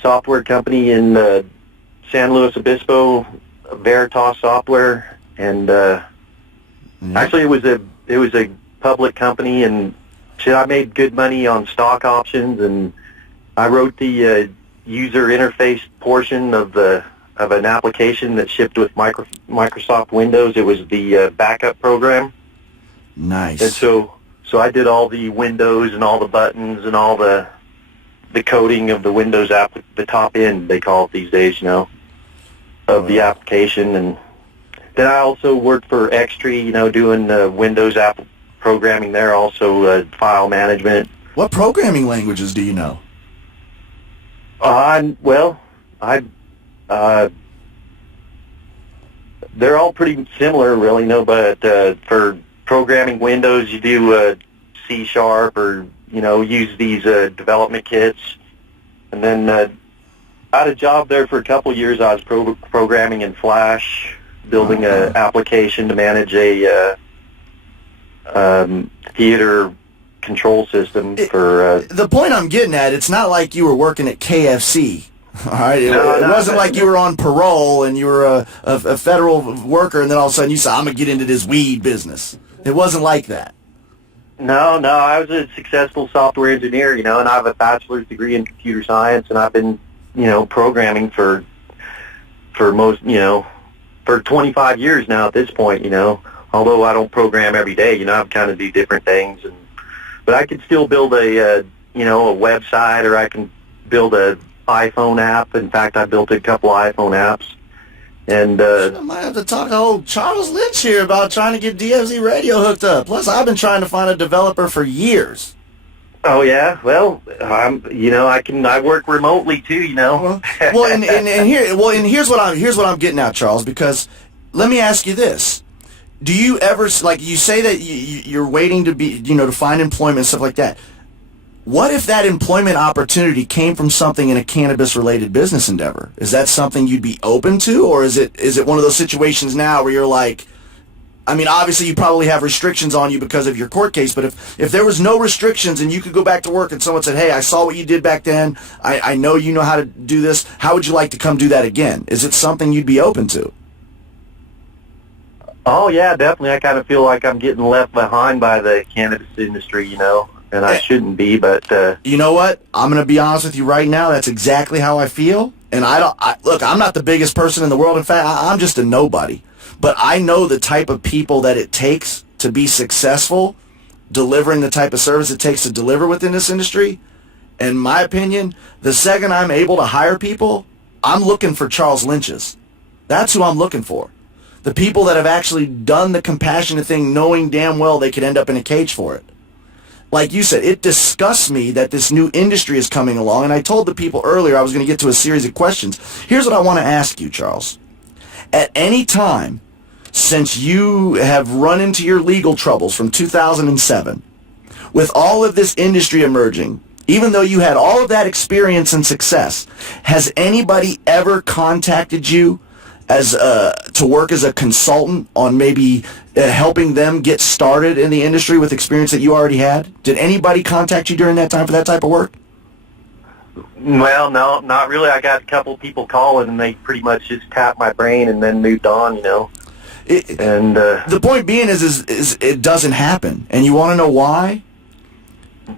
software company in San Luis Obispo, Veritas Software, and actually it was a public company, and I made good money on stock options, and I wrote the user interface portion of an application that shipped with Microsoft Windows. It was the backup program. Nice. And so I did all the Windows and all the buttons and all the coding of the Windows app, the top end they call it these days, of the application. And then I also worked for Xtree, doing Windows app programming there, also file management. What programming languages do you know? They're all pretty similar, really, but for programming Windows, you do C# or, use these development kits. And then I had a job there for a couple years. I was programming in Flash, building an application to manage a theater control system for... The point I'm getting at, it's not like you were working at KFC. All right, it wasn't like you were on parole and you were a federal worker, and then all of a sudden you said, I'm going to get into this weed business. It wasn't like that. No, I was a successful software engineer, and I have a bachelor's degree in computer science, and I've been, programming for most, for 25 years now at this point, although I don't program every day, I kind of do different things, but I could still build a website, or I can build a iPhone app. In fact, I built a couple iPhone apps. And I might have to talk to old Charles Lynch here about trying to get DFZ radio hooked up. Plus, I've been trying to find a developer for years. Oh yeah, well, I work remotely too, Well, and here's what I'm getting at, Charles. Because let me ask you this: do you ever, like you say that you're waiting to be, to find employment and stuff like that? What if that employment opportunity came from something in a cannabis-related business endeavor? Is that something you'd be open to, or is it one of those situations now where you're like, I mean, obviously you probably have restrictions on you because of your court case, but if there was no restrictions and you could go back to work and someone said, hey, I saw what you did back then, I know you know how to do this, how would you like to come do that again? Is it something you'd be open to? Oh yeah, definitely. I kind of feel like I'm getting left behind by the cannabis industry, and I shouldn't be, but... You know what? I'm going to be honest with you right now. That's exactly how I feel. And look, I'm not the biggest person in the world. In fact, I'm just a nobody. But I know the type of people that it takes to be successful, delivering the type of service it takes to deliver within this industry. In my opinion, the second I'm able to hire people, I'm looking for Charles Lynch's. That's who I'm looking for. The people that have actually done the compassionate thing, knowing damn well they could end up in a cage for it. Like you said, it disgusts me that this new industry is coming along, and I told the people earlier I was going to get to a series of questions. Here's what I want to ask you, Charles. At any time since you have run into your legal troubles from 2007, with all of this industry emerging, even though you had all of that experience and success, has anybody ever contacted you as to work as a consultant on maybe helping them get started in the industry with experience that you already had? Did anybody contact you during that time for that type of work? Well, no, not really. I got a couple of people calling, and they pretty much just tapped my brain and then moved on, The point being is it doesn't happen. And you want to know why?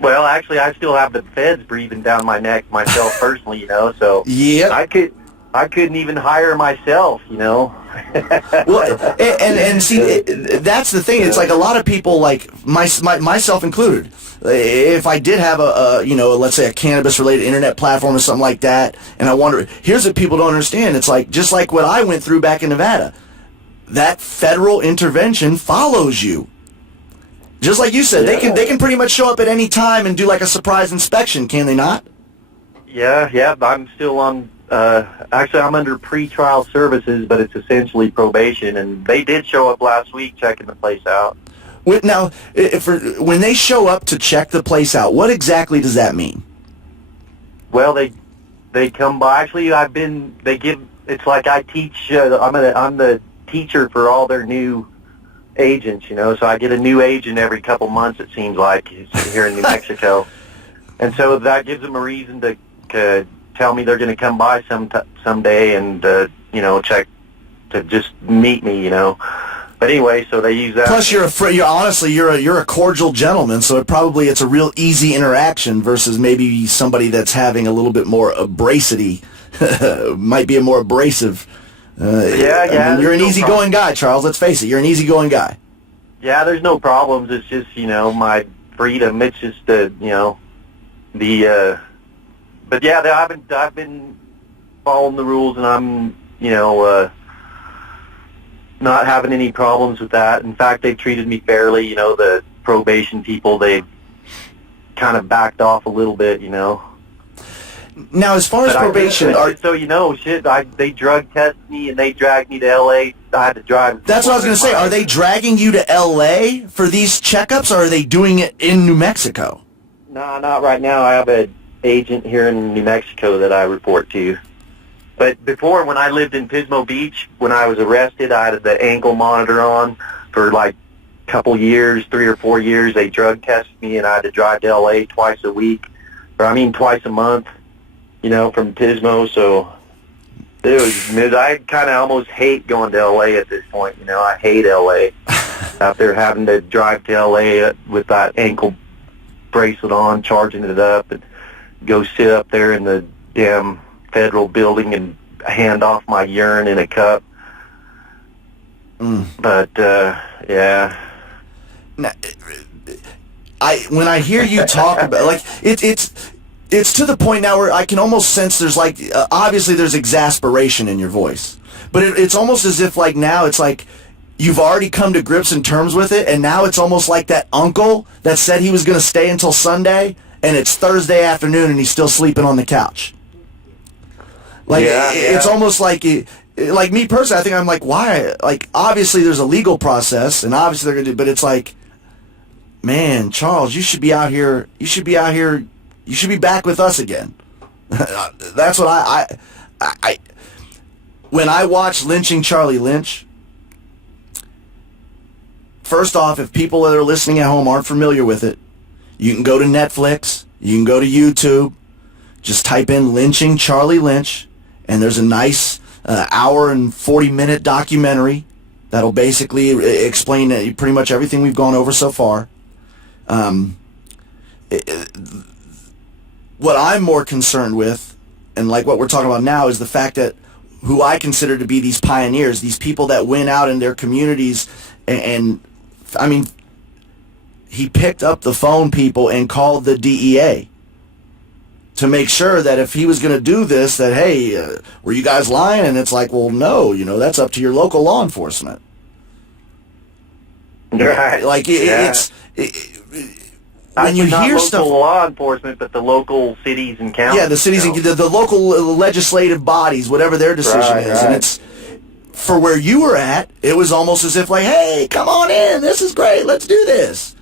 Well, actually, I still have the feds breathing down my neck myself personally, so yeah, I couldn't even hire myself, Well, and see, that's the thing. It's like a lot of people, like myself included. If I did have a let's say a cannabis-related internet platform or something like that, and I wonder, here's what people don't understand. It's like just like what I went through back in Nevada. That federal intervention follows you. Just like you said, they can pretty much show up at any time and do like a surprise inspection, can they not? Yeah. I'm still on. Actually, I'm under pretrial services, but it's essentially probation, and they did show up last week checking the place out. Now, when they show up to check the place out, what exactly does that mean? Well, they come by. Actually, it's like I teach. I'm the teacher for all their new agents, so I get a new agent every couple months, it seems like, here in New Mexico. And so that gives them a reason to tell me they're going to come by someday and, check, to just meet me, But anyway, so they use that. Plus, you're a cordial gentleman, so it's a real easy interaction versus maybe somebody that's having a little bit more abrasivity, might be a more abrasive. I mean, you're an easygoing guy, Charles. Let's face it, you're an easygoing guy. Yeah, there's no problems. It's just my freedom. It's just but yeah, I've been following the rules, and I'm not having any problems with that. In fact, they've treated me fairly. The probation people, they kind of backed off a little bit. Now, as far as probation, they drug tested me and they dragged me to L.A. I had to drive. That's what I was going to say. Are they dragging you to L.A. for these checkups, or are they doing it in New Mexico? No, not right now. I have an agent here in New Mexico that I report to. But before, when I lived in Pismo Beach, when I was arrested, I had the ankle monitor on for like a couple years, 3 or 4 years. They drug tested me, and I had to drive to L.A. twice a month. From Pismo, so I kind of almost hate going to L.A. at this point. I hate L.A. Out there having to drive to L.A. with that ankle bracelet on, charging it up, and go sit up there in the damn federal building and hand off my urine in a cup. But, yeah. Now, when I hear you talk about, it's to the point now where I can almost sense there's obviously there's exasperation in your voice. But it's almost as if now it's like you've already come to grips and terms with it, and now it's almost like that uncle that said he was going to stay until Sunday, and it's Thursday afternoon and he's still sleeping on the couch. It's almost like me personally, I think I'm like, why? Obviously there's a legal process, and obviously they're going to do, but it's like, man, Charles, you should be out here, you should be back with us again. That's what I when I watch Lynching Charlie Lynch, first off, if people that are listening at home aren't familiar with it, you can go to Netflix, you can go to YouTube, just type in Lynching Charlie Lynch, and there's a nice hour and 40-minute documentary that'll basically explain pretty much everything we've gone over so far. What I'm more concerned with, and what we're talking about now, is the fact that who I consider to be these pioneers, these people that went out in their communities, and I mean, he picked up the phone, people, and called the DEA to make sure that if he was going to do this, that, hey, were you guys lying? And it's like, well, no, that's up to your local law enforcement. Right. When you hear local stuff, law enforcement, but the local cities and counties. Yeah, the cities and the local legislative bodies, whatever their decision is, and it's for where you were at. It was almost as if hey, come on in, this is great, let's do this.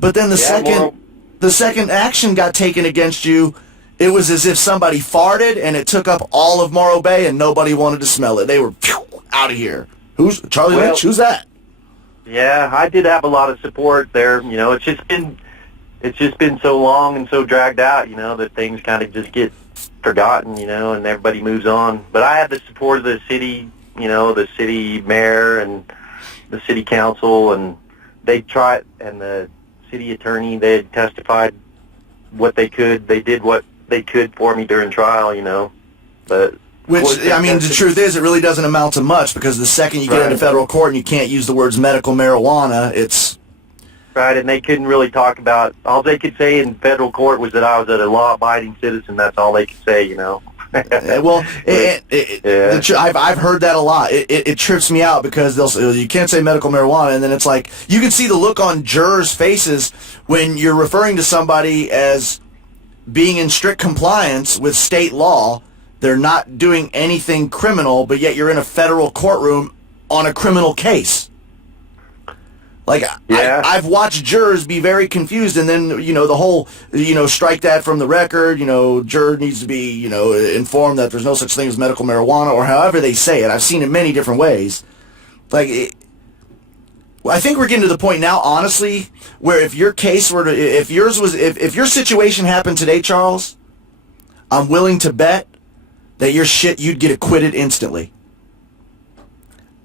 But then the second action got taken against you, it was as if somebody farted and it took up all of Morro Bay and nobody wanted to smell it. They were out of here. Who's Charlie Lynch? Who's that? Yeah, I did have a lot of support there. It's just been so long and so dragged out, that things kind of just get forgotten, and everybody moves on. But I had the support of the city, the city mayor and the city council, and they tried, and the city attorney, they had testified what they could. They did what they could for me during trial, but... the truth is, it really doesn't amount to much, because the second you get into federal court and you can't use the words medical marijuana, it's... Right, and they couldn't really talk about... All they could say in federal court was that I was a law-abiding citizen. That's all they could say, I've heard that a lot. It trips me out, because they'll say, you can't say medical marijuana, and then it's like, you can see the look on jurors' faces when you're referring to somebody as being in strict compliance with state law. They're not doing anything criminal, but yet you're in a federal courtroom on a criminal case. I've watched jurors be very confused, and then, the whole, strike that from the record, juror needs to be, informed that there's no such thing as medical marijuana, or however they say it. I've seen it many different ways. I think we're getting to the point now, honestly, where if your case were to, if your situation happened today, Charles, I'm willing to bet that you'd get acquitted instantly.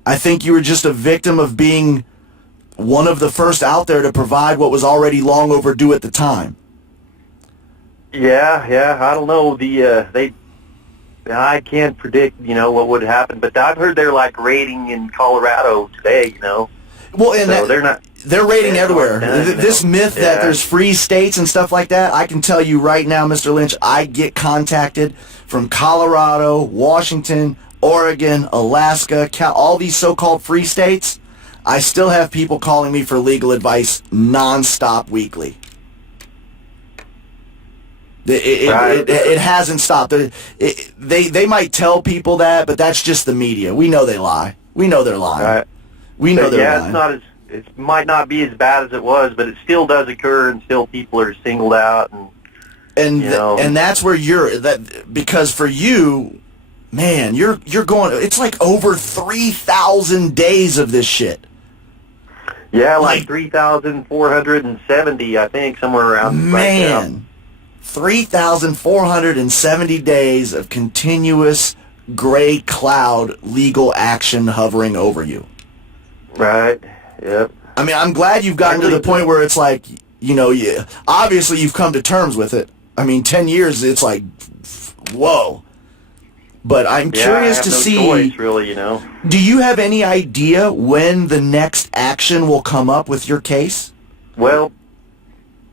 I think you were just a victim of being one of the first out there to provide what was already long overdue at the time. Yeah, I don't know. I can't predict, what would happen, but I've heard they're like raiding in Colorado today, Well, and so they're raiding everywhere. This myth that Yeah. there's free states and stuff like that, I can tell you right now, Mr. Lynch, I get contacted from Colorado, Washington, Oregon, Alaska, all these so-called free states. I still have people calling me for legal advice nonstop weekly. It hasn't stopped. They might tell people that, but that's just the media. We know they lie. We know they're lying. Right. We know they're lying. It might not be as bad as it was, but it still does occur, and still people are singled out, and that's where because for you, man, you're going. It's like over 3,000 days of this shit. Yeah, like 3,470, I think, somewhere around. Man. Right 3,470 days of continuous gray cloud legal action hovering over you. Right. Yep. I mean, I'm glad you've gotten to the point where it's like, obviously you've come to terms with it. I mean, 10 years, it's like, whoa. But I'm curious to see. Choice, really, Do you have any idea when the next action will come up with your case? Well,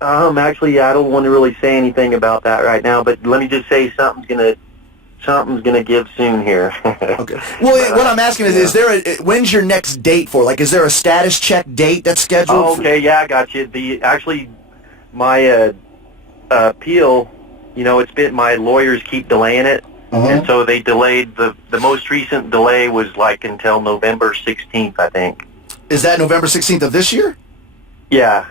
actually, I don't want to really say anything about that right now, but let me just say something's gonna give soon here. Okay. Well, what I'm asking is when's your next date for? Like, is there a status check date that's scheduled? Oh, okay, yeah, I got you. My appeal, it's been, my lawyers keep delaying it, and so they delayed, the most recent delay was like until November 16th, I think. Is that November 16th of this year? Yeah.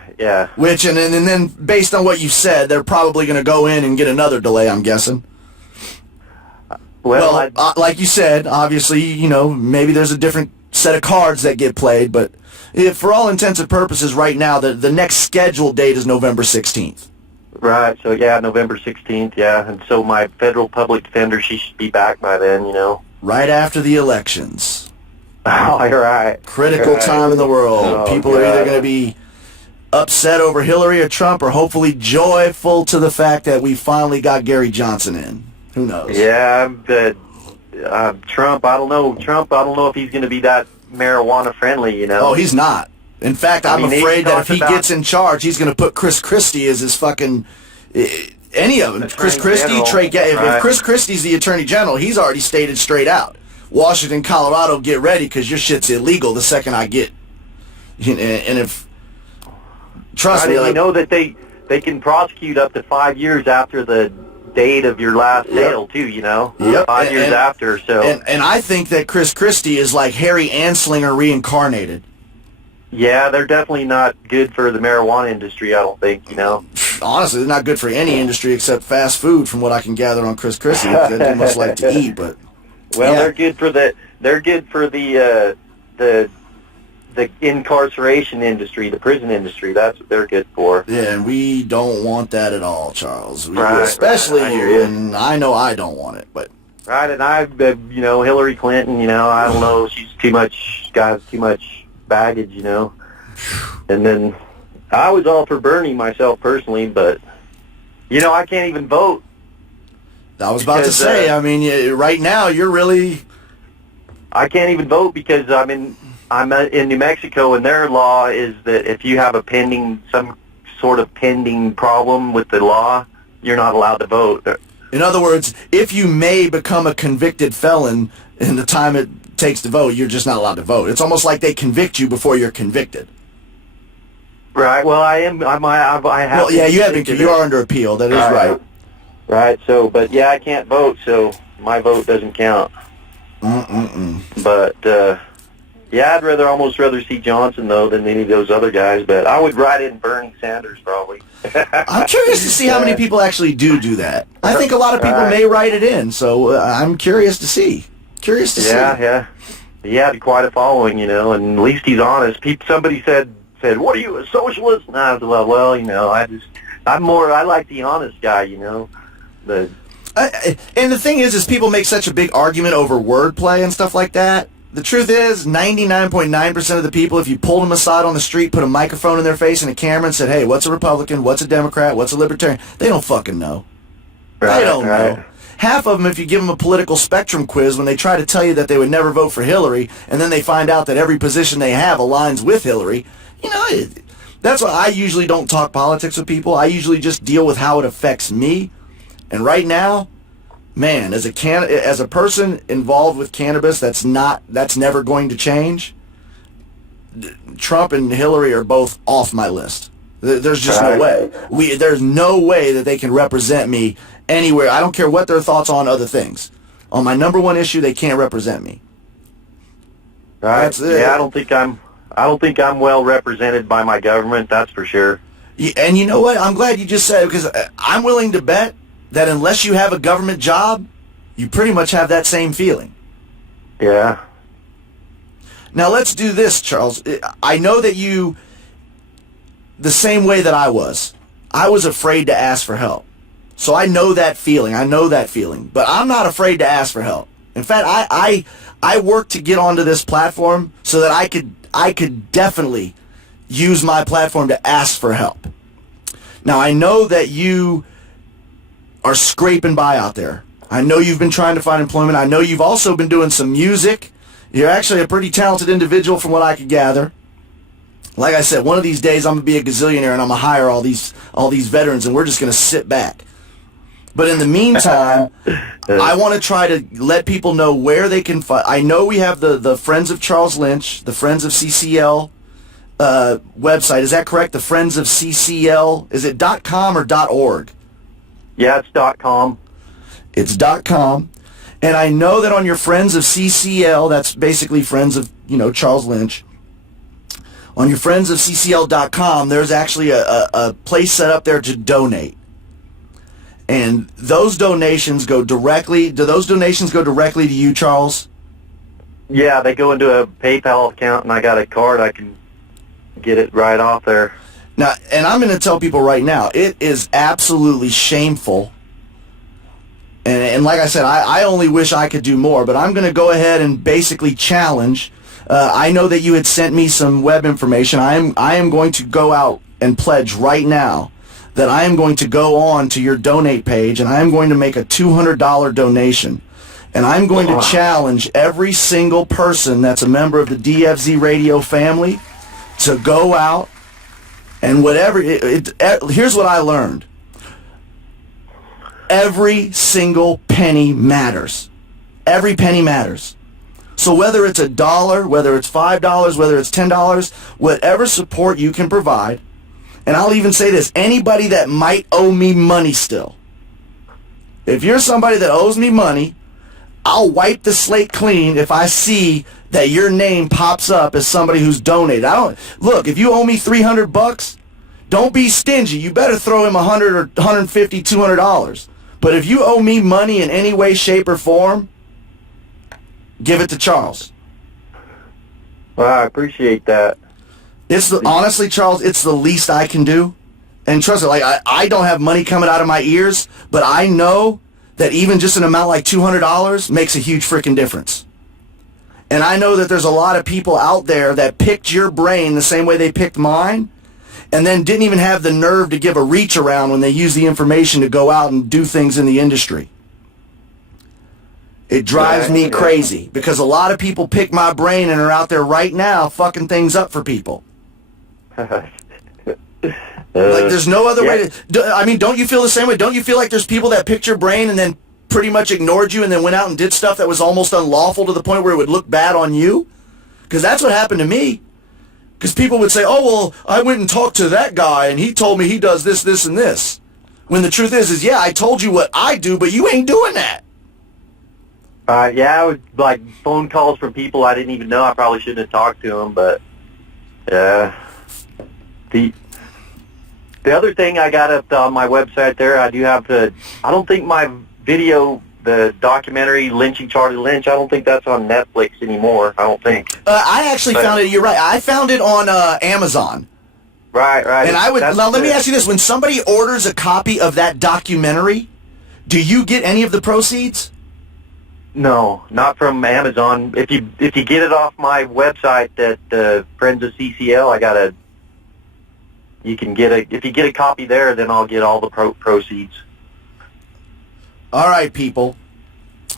Which, and then based on what you said, they're probably going to go in and get another delay, I'm guessing. Well, like you said, obviously, maybe there's a different set of cards that get played, but for all intents and purposes right now, the next scheduled date is November 16th. Right, so yeah, November 16th, yeah, and so my federal public defender, she should be back by then, Right after the elections. Oh, you're right. Critical time in the world. Oh, people are either going to be upset over Hillary or Trump, or hopefully joyful to the fact that we finally got Gary Johnson in. Who knows? Yeah, but Trump, I don't know. I don't know if he's going to be that marijuana friendly, Oh, he's not. In fact, I'm afraid that if he gets in charge, he's going to put Chris Christie as his fucking... any of them. Chris Christie, if Chris Christie's the Attorney General, he's already stated straight out. Washington, Colorado, get ready because your shit's illegal the second I get... And if... Trust me, I know that they can prosecute up to 5 years after the date of your last sale, too, Yep. 5 years after, so... And I think that Chris Christie is like Harry Anslinger reincarnated. Yeah, they're definitely not good for the marijuana industry, I don't think, Honestly, they're not good for any industry except fast food, from what I can gather on Chris Christie. They do much like to eat, but... Well, they're good for the incarceration industry, the prison industry. That's what they're good for. Yeah, and we don't want that at all, Charles. Especially you, and I know I don't want it, but... Right, and Hillary Clinton, I don't know, she's got too much baggage, And then I was all for Bernie myself personally, but, I can't even vote. I was about to say, right now you're really... I can't even vote because I'm in New Mexico, and their law is that if you have some sort of pending problem with the law, you're not allowed to vote. In other words, if you may become a convicted felon in the time it takes to vote, you're just not allowed to vote. It's almost like they convict you before you're convicted. Right. Well, I am. I have. Well, yeah, you have been. You are under appeal. That is right. Right. So, but yeah, I can't vote, so my vote doesn't count. But yeah, I'd almost rather see Johnson though than any of those other guys. But I would write in Bernie Sanders probably. I'm curious to see how many people actually do that. I think a lot of people may write it in, so I'm curious to see. Yeah. he had quite a following, and at least he's honest. Somebody said, "What are you, a socialist?" And I was well, I like the honest guy, The And the thing is people make such a big argument over wordplay and stuff like that. The truth is, 99.9% of the people, if you pulled them aside on the street, put a microphone in their face and a camera and said, "Hey, what's a Republican? What's a Democrat? What's a Libertarian?" They don't fucking know. They don't know. Half of them, if you give them a political spectrum quiz, when they try to tell you that they would never vote for Hillary, and then they find out that every position they have aligns with Hillary, that's why I usually don't talk politics with people. I usually just deal with how it affects me. And right now, man, as a person involved with cannabis, that's never going to change. Trump and Hillary are both off my list. There's just no way. There's no way that they can represent me anywhere. I don't care what their thoughts on other things. On my number one issue, they can't represent me. Right. I don't think I'm well represented by my government. That's for sure. And you know what? I'm glad you just said it, because I'm willing to bet that unless you have a government job, you pretty much have that same feeling. Yeah. Now let's do this, Charles. I know that you, the same way that I was afraid to ask for help. So I know that feeling. But I'm not afraid to ask for help. In fact, I worked to get onto this platform so that I could definitely use my platform to ask for help. Now I know that you are scraping by out there. I know you've been trying to find employment. I know you've also been doing some music. You're actually a pretty talented individual from what I could gather. Like I said, one of these days I'm going to be a gazillionaire and I'm going to hire all these veterans and we're just going to sit back. But in the meantime, I want to try to let people know where they can find. I know we have the Friends of Charles Lynch, the Friends of CCL website. Is that correct? The Friends of CCL. Is it .com or .org? Yeah, it's .com. It's .com. And I know that on your Friends of CCL, that's basically Friends of, Charles Lynch. On your Friends of CCL.com, there's actually a place set up there to donate. And those donations go directly, do those donations go directly to you, Charles? Yeah, they go into a PayPal account, and I got a card. I can get it right off there. Now, and I'm going to tell people right now, it is absolutely shameful. And like I said, I only wish I could do more, but I'm going to go ahead and basically challenge. I know that you had sent me some web information. I am going to go out and pledge right now that I am going to go on to your donate page and I am going to make a $200 donation. And I'm going to challenge every single person that's a member of the DFZ radio family to go out and whatever. Here's what I learned. Every single penny matters. Every penny matters. So whether it's $1, whether it's $5, whether it's $10, whatever support you can provide, and I'll even say this, anybody that might owe me money still. If you're somebody that owes me money, I'll wipe the slate clean if I see that your name pops up as somebody who's donated. Look, if you owe me $300, don't be stingy. You better throw him $100 or $150, $200. But if you owe me money in any way, shape, or form, give it to Charles. Well, I appreciate that. Honestly, Charles, it's the least I can do. And trust me, I don't have money coming out of my ears, but I know that even just an amount like $200 makes a huge freaking difference. And I know that there's a lot of people out there that picked your brain the same way they picked mine, and then didn't even have the nerve to give a reach around when they use the information to go out and do things in the industry. It drives me crazy because a lot of people pick my brain and are out there right now fucking things up for people. There's no other way to... don't you feel the same way? Don't you feel like there's people that picked your brain and then pretty much ignored you and then went out and did stuff that was almost unlawful to the point where it would look bad on you? Because that's what happened to me. Because people would say, oh, well, I went and talked to that guy and he told me he does this, this, and this. When the truth is yeah, I told you what I do, but you ain't doing that. Yeah, I was phone calls from people I didn't even know. I probably shouldn't have talked to them, but the other thing I got up on my website there, I do have I don't think my video the documentary Lynching Charlie Lynch. I don't think that's on Netflix anymore. I don't think. I actually found it. You're right. I found it on Amazon. Right. And now let me ask you this: when somebody orders a copy of that documentary, do you get any of the proceeds? No, not from Amazon. If you get it off my website at Friends of CCL, you can get if you get a copy there, then I'll get all the proceeds. All right, people.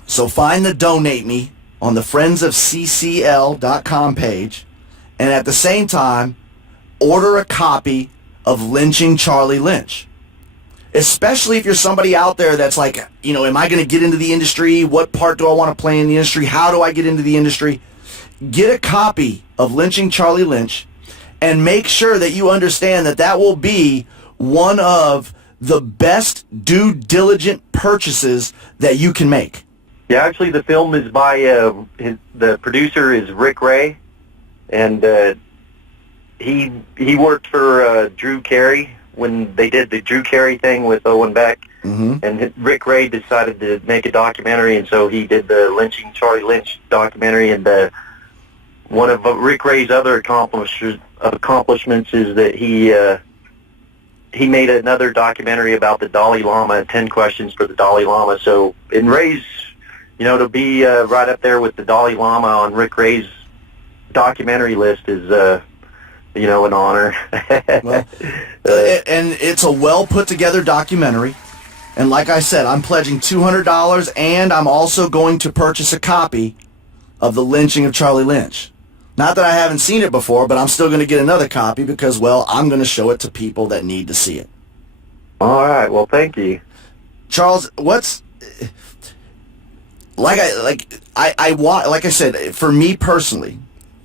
So find the Donate Me on the friendsofccl.com page, and at the same time, order a copy of Lynching Charlie Lynch. Especially if you're somebody out there that's like, am I going to get into the industry? What part do I want to play in the industry? How do I get into the industry? Get a copy of Lynching Charlie Lynch and make sure that you understand that will be one of the best due diligent purchases that you can make. Yeah, actually the film is by, the producer is Rick Ray, and he worked for Drew Carey when they did the Drew Carey thing with Owen Beck, and Rick Ray decided to make a documentary, and so he did the Lynching Charlie Lynch documentary. And one of Rick Ray's other accomplishments is that he made another documentary about the Dalai Lama, 10 Questions for the Dalai Lama. So in Ray's, to be right up there with the Dalai Lama on Rick Ray's documentary list is an honor. Well, and it's a well put together documentary. And like I said, I'm pledging $200, and I'm also going to purchase a copy of The Lynching of Charlie Lynch. Not that I haven't seen it before, but I'm still going to get another copy because, well, I'm going to show it to people that need to see it. All right. Well, thank you, Charles. Like I said, for me personally,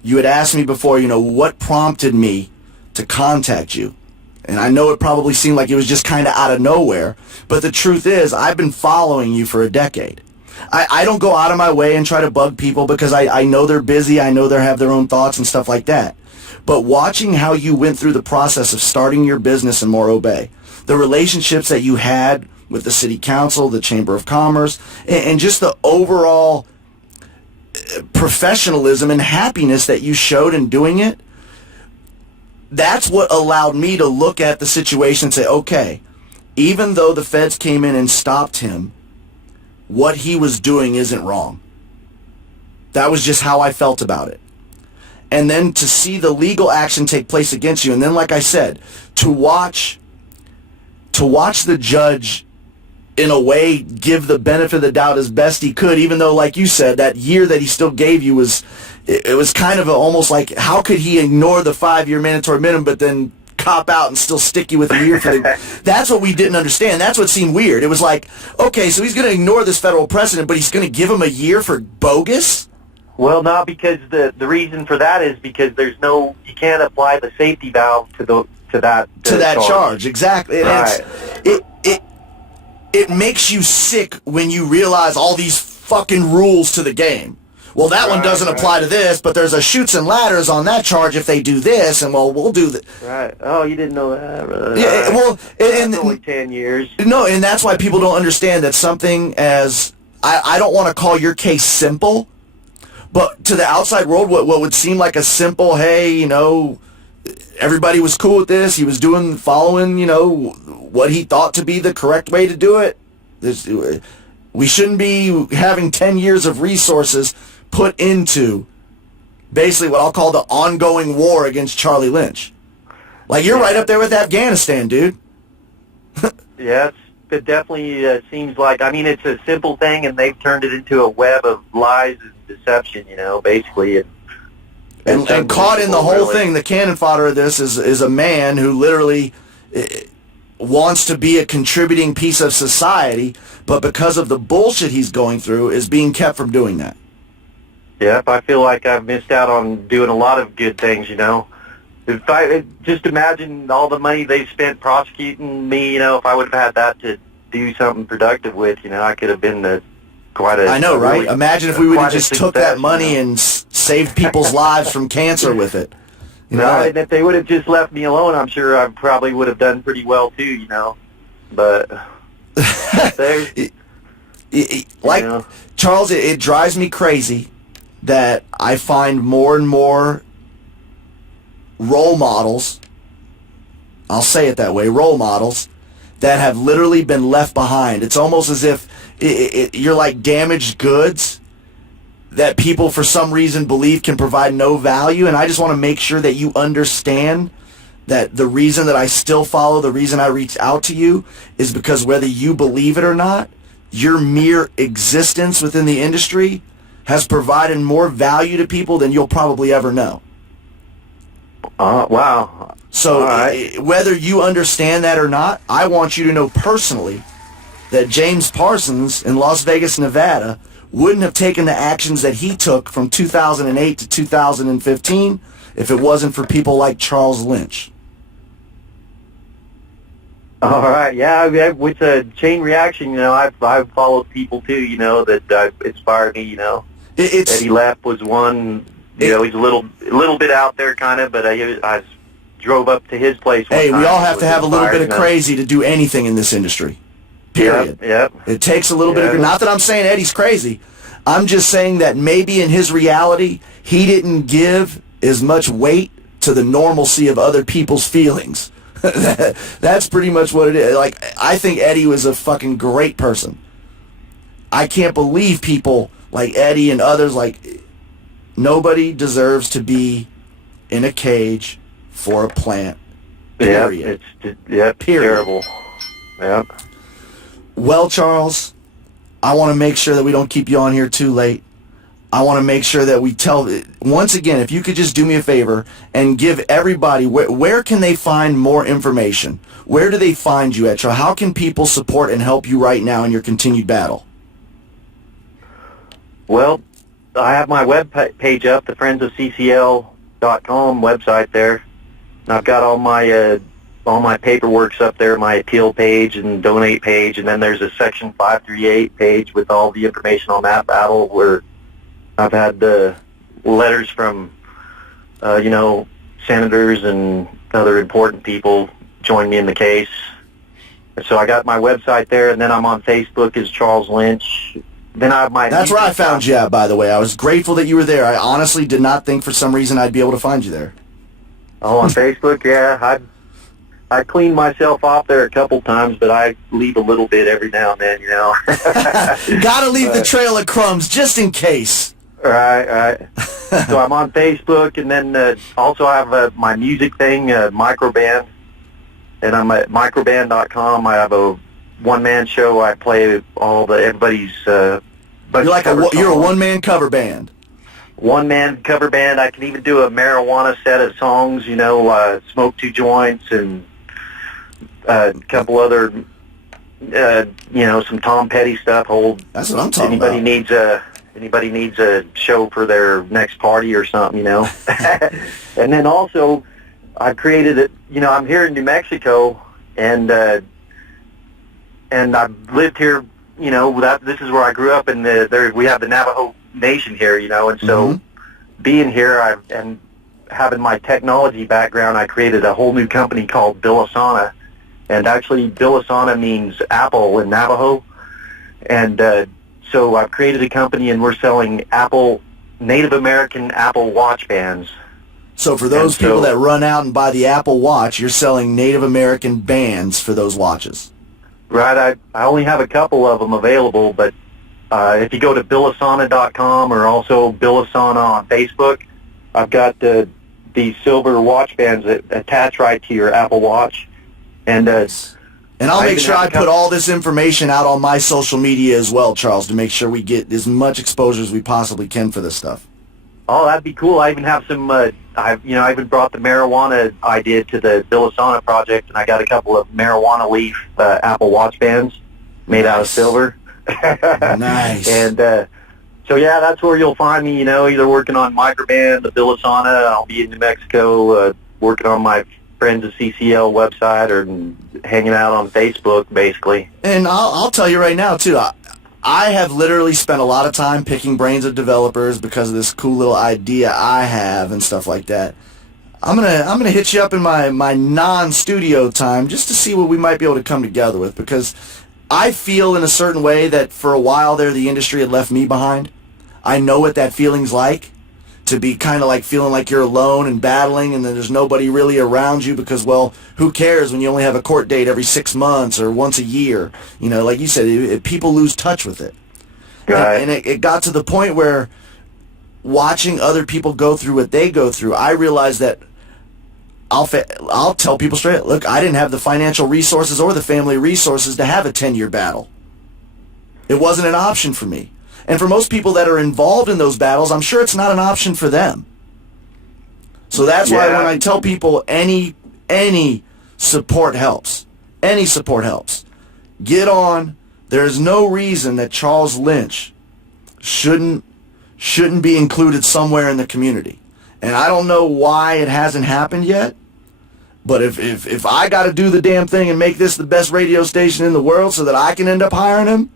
you had asked me before, what prompted me to contact you. And I know it probably seemed like it was just kind of out of nowhere, but the truth is I've been following you for a decade. I don't go out of my way and try to bug people because I know they're busy, I know they have their own thoughts and stuff like that. But watching how you went through the process of starting your business in Morro Bay, the relationships that you had with the city council, the Chamber of Commerce, and just the overall professionalism and happiness that you showed in doing it, that's what allowed me to look at the situation and say, okay, even though the feds came in and stopped him, what he was doing isn't wrong. That was just how I felt about it. And then to see the legal action take place against you, and then, like I said, to watch the judge in a way give the benefit of the doubt as best he could, even though, like you said, that year that he still gave you was kind of almost like, how could he ignore the 5-year mandatory minimum but then cop out and still stick you with a year for that's what we didn't understand. That's what seemed weird. It was like, okay, so he's going to ignore this federal precedent, but he's going to give him a year for bogus? Well, no, because the reason for that is because you can't apply the safety valve to that charge. Exactly. Right. It makes you sick when you realize all these fucking rules to the game. Well, that one doesn't apply to this, but there's a chutes and ladders on that charge if they do this, and well, we'll do that. Right. Oh, you didn't know that. Yeah. Well, and only 10 years. No, and that's why people don't understand that something as I don't want to call your case simple, but to the outside world, what would seem like a simple, hey, everybody was cool with this. He was following, what he thought to be the correct way to do it. We shouldn't be having 10 years of resources put into basically what I'll call the ongoing war against Charlie Lynch. Like, you're right up there with Afghanistan, dude. Yeah, it definitely seems like, it's a simple thing, and they've turned it into a web of lies and deception, basically. And caught in the whole thing, the cannon fodder of this is a man who literally wants to be a contributing piece of society, but because of the bullshit he's going through, is being kept from doing that. Yeah, I feel like I've missed out on doing a lot of good things, If I just imagine all the money they spent prosecuting me, if I would have had that to do something productive with, I could have been quite a... I know, right? Really, imagine if we would have just success, took that money and saved people's lives from cancer with it. And if they would have just left me alone, I'm sure I probably would have done pretty well too, But Charles, it drives me crazy that I find more and more role models, I'll say it that way, role models, that have literally been left behind. It's almost as if you're like damaged goods that people for some reason believe can provide no value, and I just want to make sure that you understand that the reason that I still follow, the reason I reached out to you, is because whether you believe it or not, your mere existence within the industry has provided more value to people than you'll probably ever know. Wow. So whether you understand that or not, I want you to know personally that James Parsons in Las Vegas, Nevada, wouldn't have taken the actions that he took from 2008 to 2015 if it wasn't for people like Charles Lynch. All right, yeah, with a chain reaction, I've followed people too, that inspired me, Eddie Lapp was one, he's a little bit out there kind of, but I drove up to his place one time. We all have to have a little bit of crazy to do anything in this industry. Period. Yep. It takes a little bit of... Not that I'm saying Eddie's crazy. I'm just saying that maybe in his reality, he didn't give as much weight to the normalcy of other people's feelings. That's pretty much what it is. Like, I think Eddie was a fucking great person. I can't believe people like Eddie and others, like, nobody deserves to be in a cage for a plant. Period. It's terrible. Yep. Well, Charles, I want to make sure that we don't keep you on here too late. I want to make sure that we tell, once again, if you could just do me a favor and give everybody, where can they find more information? Where do they find you at, Charles? How can people support and help you right now in your continued battle? Well, I have my web page up, the friendsofccl.com website there. And I've got all my paperwork's up there, my appeal page and donate page, and then there's a section 538 page with all the information on that battle where I've had letters from, senators and other important people join me in the case. So I got my website there, and then I'm on Facebook as Charles Lynch. Then I have my... That's where I found you at, by the way. I was grateful that you were there. I honestly did not think for some reason I'd be able to find you there. Oh, on Facebook? Yeah, I cleaned myself off there a couple times, but I leave a little bit every now and then, Gotta leave the trail of crumbs, just in case. Right. So I'm on Facebook, and then also I have my music thing, Microband, and I'm at microband.com. I have a one-man show. I play everybody's... you're a one-man cover band. One-man cover band. I can even do a marijuana set of songs, smoke 2 joints and a couple other, some Tom Petty stuff. That's what I'm talking about. Anybody needs a show for their next party or something, And then also, I created it. I'm here in New Mexico, and I've lived here. This is where I grew up, and we have the Navajo Nation here, and so being here, and having my technology background, I created a whole new company called Billisana, and actually Billisana means apple in Navajo, and so I've created a company, and we're selling Native American Apple Watch bands. So for those people that run out and buy the Apple Watch, you're selling Native American bands for those watches. Right, I only have a couple of them available, but if you go to billisana.com or also Billisana on Facebook, I've got these silver watch bands that attach right to your Apple Watch. And I'll make sure I put all this information out on my social media as well, Charles, to make sure we get as much exposure as we possibly can for this stuff. Oh, that'd be cool. I even have some, I even brought the marijuana idea to the Billisana project, and I got a couple of marijuana leaf Apple Watch bands made out of silver. Nice. And so, yeah, that's where you'll find me, either working on Microband, the Billisana. I'll be in New Mexico working on my Friends of CCL website or hanging out on Facebook, basically. And I'll tell you right now, too, I have literally spent a lot of time picking brains of developers because of this cool little idea I have and stuff like that. I'm gonna hit you up in my non-studio time just to see what we might be able to come together with, because I feel in a certain way that for a while there the industry had left me behind. I know what that feeling's like, to be kind of like feeling like you're alone and battling and then there's nobody really around you because, well, who cares when you only have a court date every 6 months or once a year? You know, like you said, people lose touch with it. Right. And it got to the point where watching other people go through what they go through, I realized that I'll tell people straight, look, I didn't have the financial resources or the family resources to have a 10-year battle. It wasn't an option for me. And for most people that are involved in those battles, I'm sure it's not an option for them. So that's why when I tell people any support helps. Any support helps. Get on. There's no reason that Charles Lynch shouldn't be included somewhere in the community. And I don't know why it hasn't happened yet. But if I got to do the damn thing and make this the best radio station in the world so that I can end up hiring him,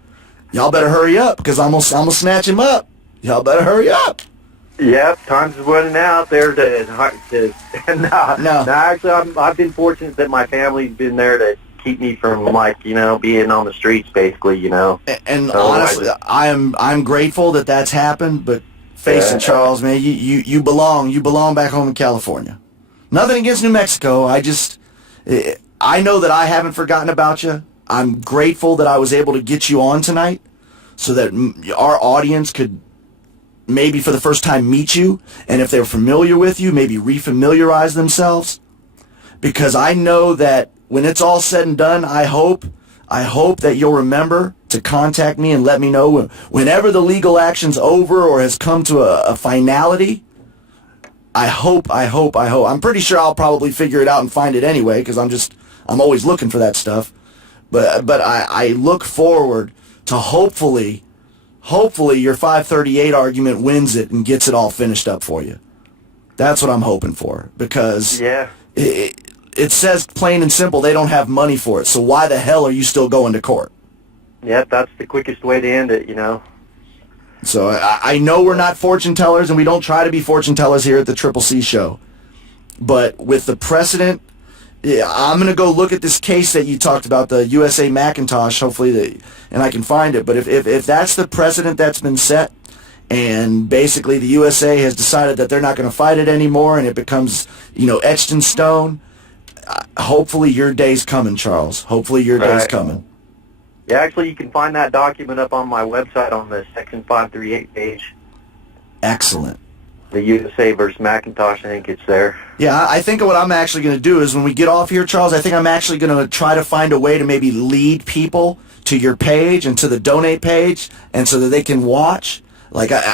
y'all better hurry up because I'm gonna snatch him up. Y'all better hurry up. Yep, time's running out there no, actually, I've been fortunate that my family's been there to keep me from, like, you know, being on the streets, basically, you know. And so honestly, I'm grateful that that's happened. But face it, Charles, man, you belong back home in California. Nothing against New Mexico. I know that I haven't forgotten about you. I'm grateful that I was able to get you on tonight so that our audience could maybe for the first time meet you, and if they're familiar with you, maybe refamiliarize themselves. Because I know that when it's all said and done, I hope that you'll remember to contact me and let me know whenever the legal action's over or has come to a finality. I hope. I'm pretty sure I'll probably figure it out and find it anyway because I'm always looking for that stuff. But I look forward to hopefully your 538 argument wins it and gets it all finished up for you. That's what I'm hoping for because it says plain and simple they don't have money for it. So why the hell are you still going to court? Yeah, that's the quickest way to end it, you know. So I know we're not fortune tellers and we don't try to be fortune tellers here at the Triple C Show. But with the precedent, I'm going to go look at this case that you talked about, the USA Macintosh, hopefully, and I can find it. But if that's the precedent that's been set, and basically the USA has decided that they're not going to fight it anymore, and it becomes, you know, etched in stone, hopefully your day's coming, Charles. Hopefully your day's coming. Yeah, actually, you can find that document up on my website on the Section 538 page. Excellent. The USA versus Macintosh, I think it's there. Yeah, I think what I'm actually going to do is when we get off here, Charles, I think I'm actually going to try to find a way to maybe lead people to your page and to the donate page, and so that they can watch.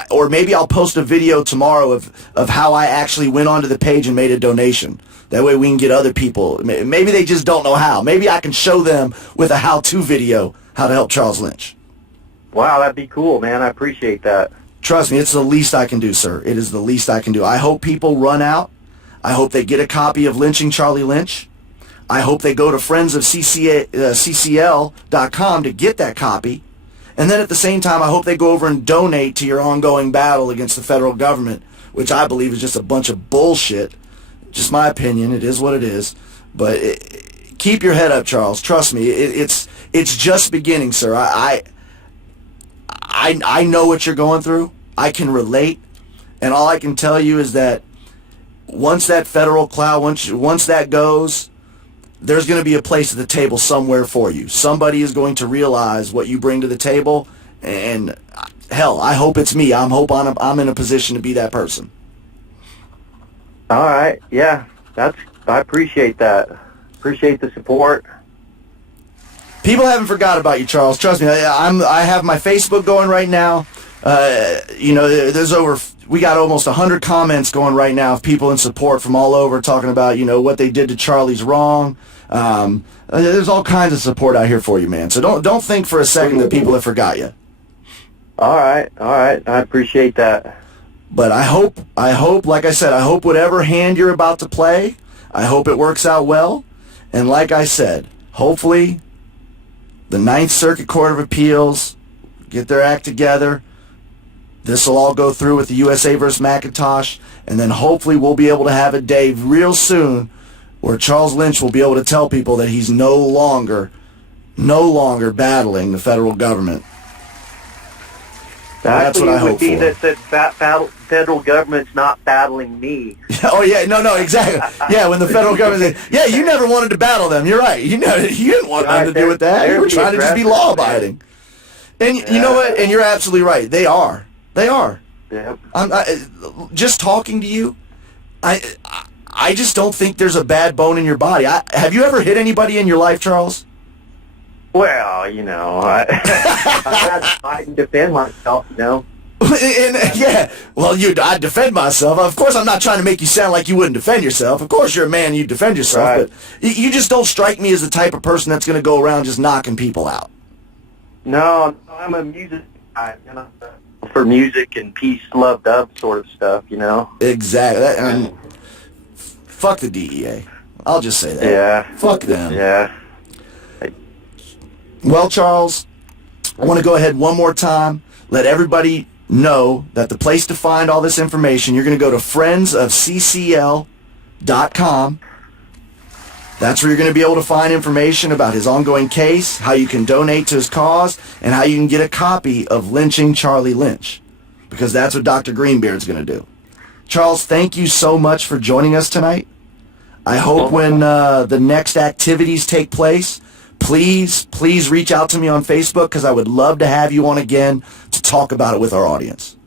Or maybe I'll post a video tomorrow of how I actually went onto the page and made a donation. That way we can get other people. Maybe they just don't know how. Maybe I can show them with a how-to video how to help Charles Lynch. Wow, that'd be cool, man. I appreciate that. Trust me, it's the least I can do, sir. It is the least I can do. I hope people run out. I hope they get a copy of Lynching Charlie Lynch. I hope they go to friendsofccl.com to get that copy. And then at the same time, I hope they go over and donate to your ongoing battle against the federal government, which I believe is just a bunch of bullshit. Just my opinion. It is what it is. But keep your head up, Charles. Trust me, it's just beginning, sir. I know what you're going through. I can relate. And all I can tell you is that once that federal cloud, once that goes, there's going to be a place at the table somewhere for you. Somebody is going to realize what you bring to the table. And hell, I hope it's me. I'm in a position to be that person. All right. Yeah, I appreciate that. Appreciate the support. People haven't forgot about you, Charles. Trust me. I have my Facebook going right now. You know, we got almost 100 comments going right now of people in support from all over talking about, you know, what they did to Charlie's wrong. There's all kinds of support out here for you, man. So don't think for a second that people have forgot you. All right. I appreciate that. But I hope, like I said, I hope whatever hand you're about to play, I hope it works out well. And like I said, hopefully the Ninth Circuit Court of Appeals get their act together. This will all go through with the USA versus Macintosh, and then hopefully we'll be able to have a day real soon where Charles Lynch will be able to tell people that he's no longer no longer battling the federal government. That's what I hope for. It would be that the federal government's not battling me. Oh yeah, no, exactly. Yeah, when the federal government said, yeah, you never wanted to battle them. You're right. You didn't want nothing to do with that. You were trying to just be law-abiding. And you know what? And you're absolutely right. They are. They are. Yep. Just talking to you, I just don't think there's a bad bone in your body. Have you ever hit anybody in your life, Charles? Well, I had to fight and defend myself, Yeah, well, I'd defend myself. Of course, I'm not trying to make you sound like you wouldn't defend yourself. Of course, you're a man, you defend yourself, right. But you just don't strike me as the type of person that's going to go around just knocking people out. No, I'm a music guy, for music and peace, love, dove sort of stuff, Exactly. Fuck the DEA. I'll just say that. Yeah. Fuck them. Yeah. Well, Charles, I want to go ahead one more time, let everybody know that the place to find all this information, you're going to go to friendsofccl.com. That's where you're going to be able to find information about his ongoing case, how you can donate to his cause, and how you can get a copy of Lynching Charlie Lynch, because that's what Dr. Greenbeard's going to do. Charles, thank you so much for joining us tonight. I hope when the next activities take place, please reach out to me on Facebook, because I would love to have you on again to talk about it with our audience.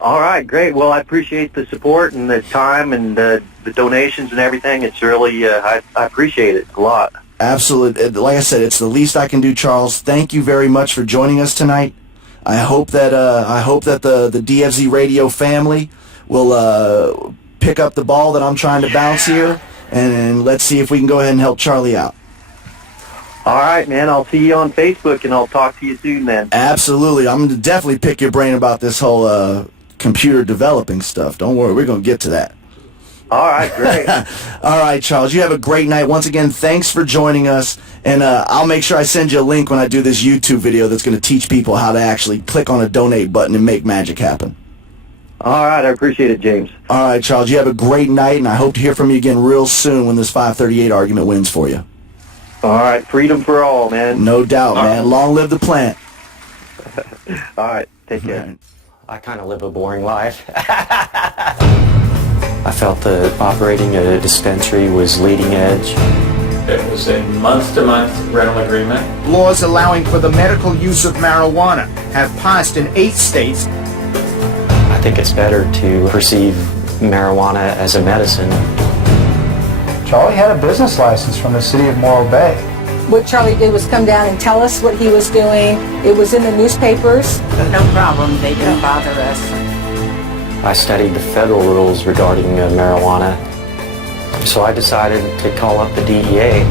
All right, great. Well, I appreciate the support and the time and the donations and everything. It's really, I appreciate it a lot. Absolutely. Like I said, it's the least I can do, Charles. Thank you very much for joining us tonight. I hope that the DFZ Radio family will pick up the ball that I'm trying to bounce here, and let's see if we can go ahead and help Charlie out. All right, man. I'll see you on Facebook, and I'll talk to you soon, then. Absolutely. I'm going to definitely pick your brain about this whole computer developing stuff. Don't worry. We're going to get to that. All right, great. All right, Charles. You have a great night. Once again, thanks for joining us. And I'll make sure I send you a link when I do this YouTube video that's going to teach people how to actually click on a donate button and make magic happen. All right. I appreciate it, James. All right, Charles. You have a great night, and I hope to hear from you again real soon when this 538 argument wins for you. All right. Freedom for all, man. No doubt, man. Long live the plant. All right. Take care. I kind of live a boring life. I felt that operating a dispensary was leading edge. It was a month-to-month rental agreement. Laws allowing for the medical use of marijuana have passed in 8 states. I think it's better to perceive marijuana as a medicine. Charlie had a business license from the city of Morro Bay. What Charlie did was come down and tell us what he was doing. It was in the newspapers. No problem. They didn't bother us. I studied the federal rules regarding marijuana, so I decided to call up the DEA.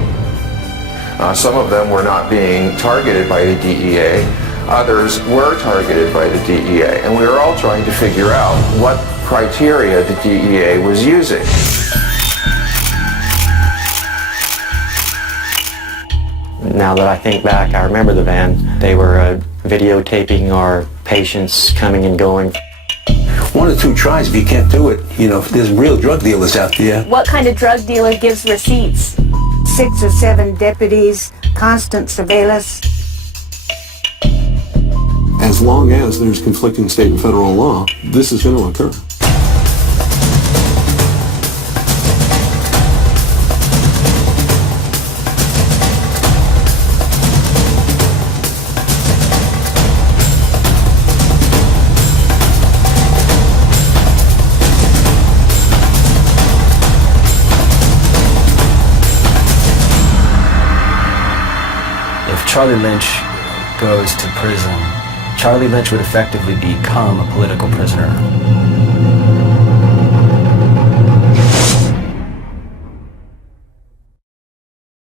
Some of them were not being targeted by the DEA. Others were targeted by the DEA. And we were all trying to figure out what criteria the DEA was using. Now that I think back, I remember the van. They were videotaping our patients coming and going. 1 or 2 tries if you can't do it. There's real drug dealers out there. What kind of drug dealer gives receipts? 6 or 7 deputies, constant surveillance. As long as there's conflicting state and federal law, this is going to occur. If Charlie Lynch goes to prison, Charlie Lynch would effectively become a political prisoner.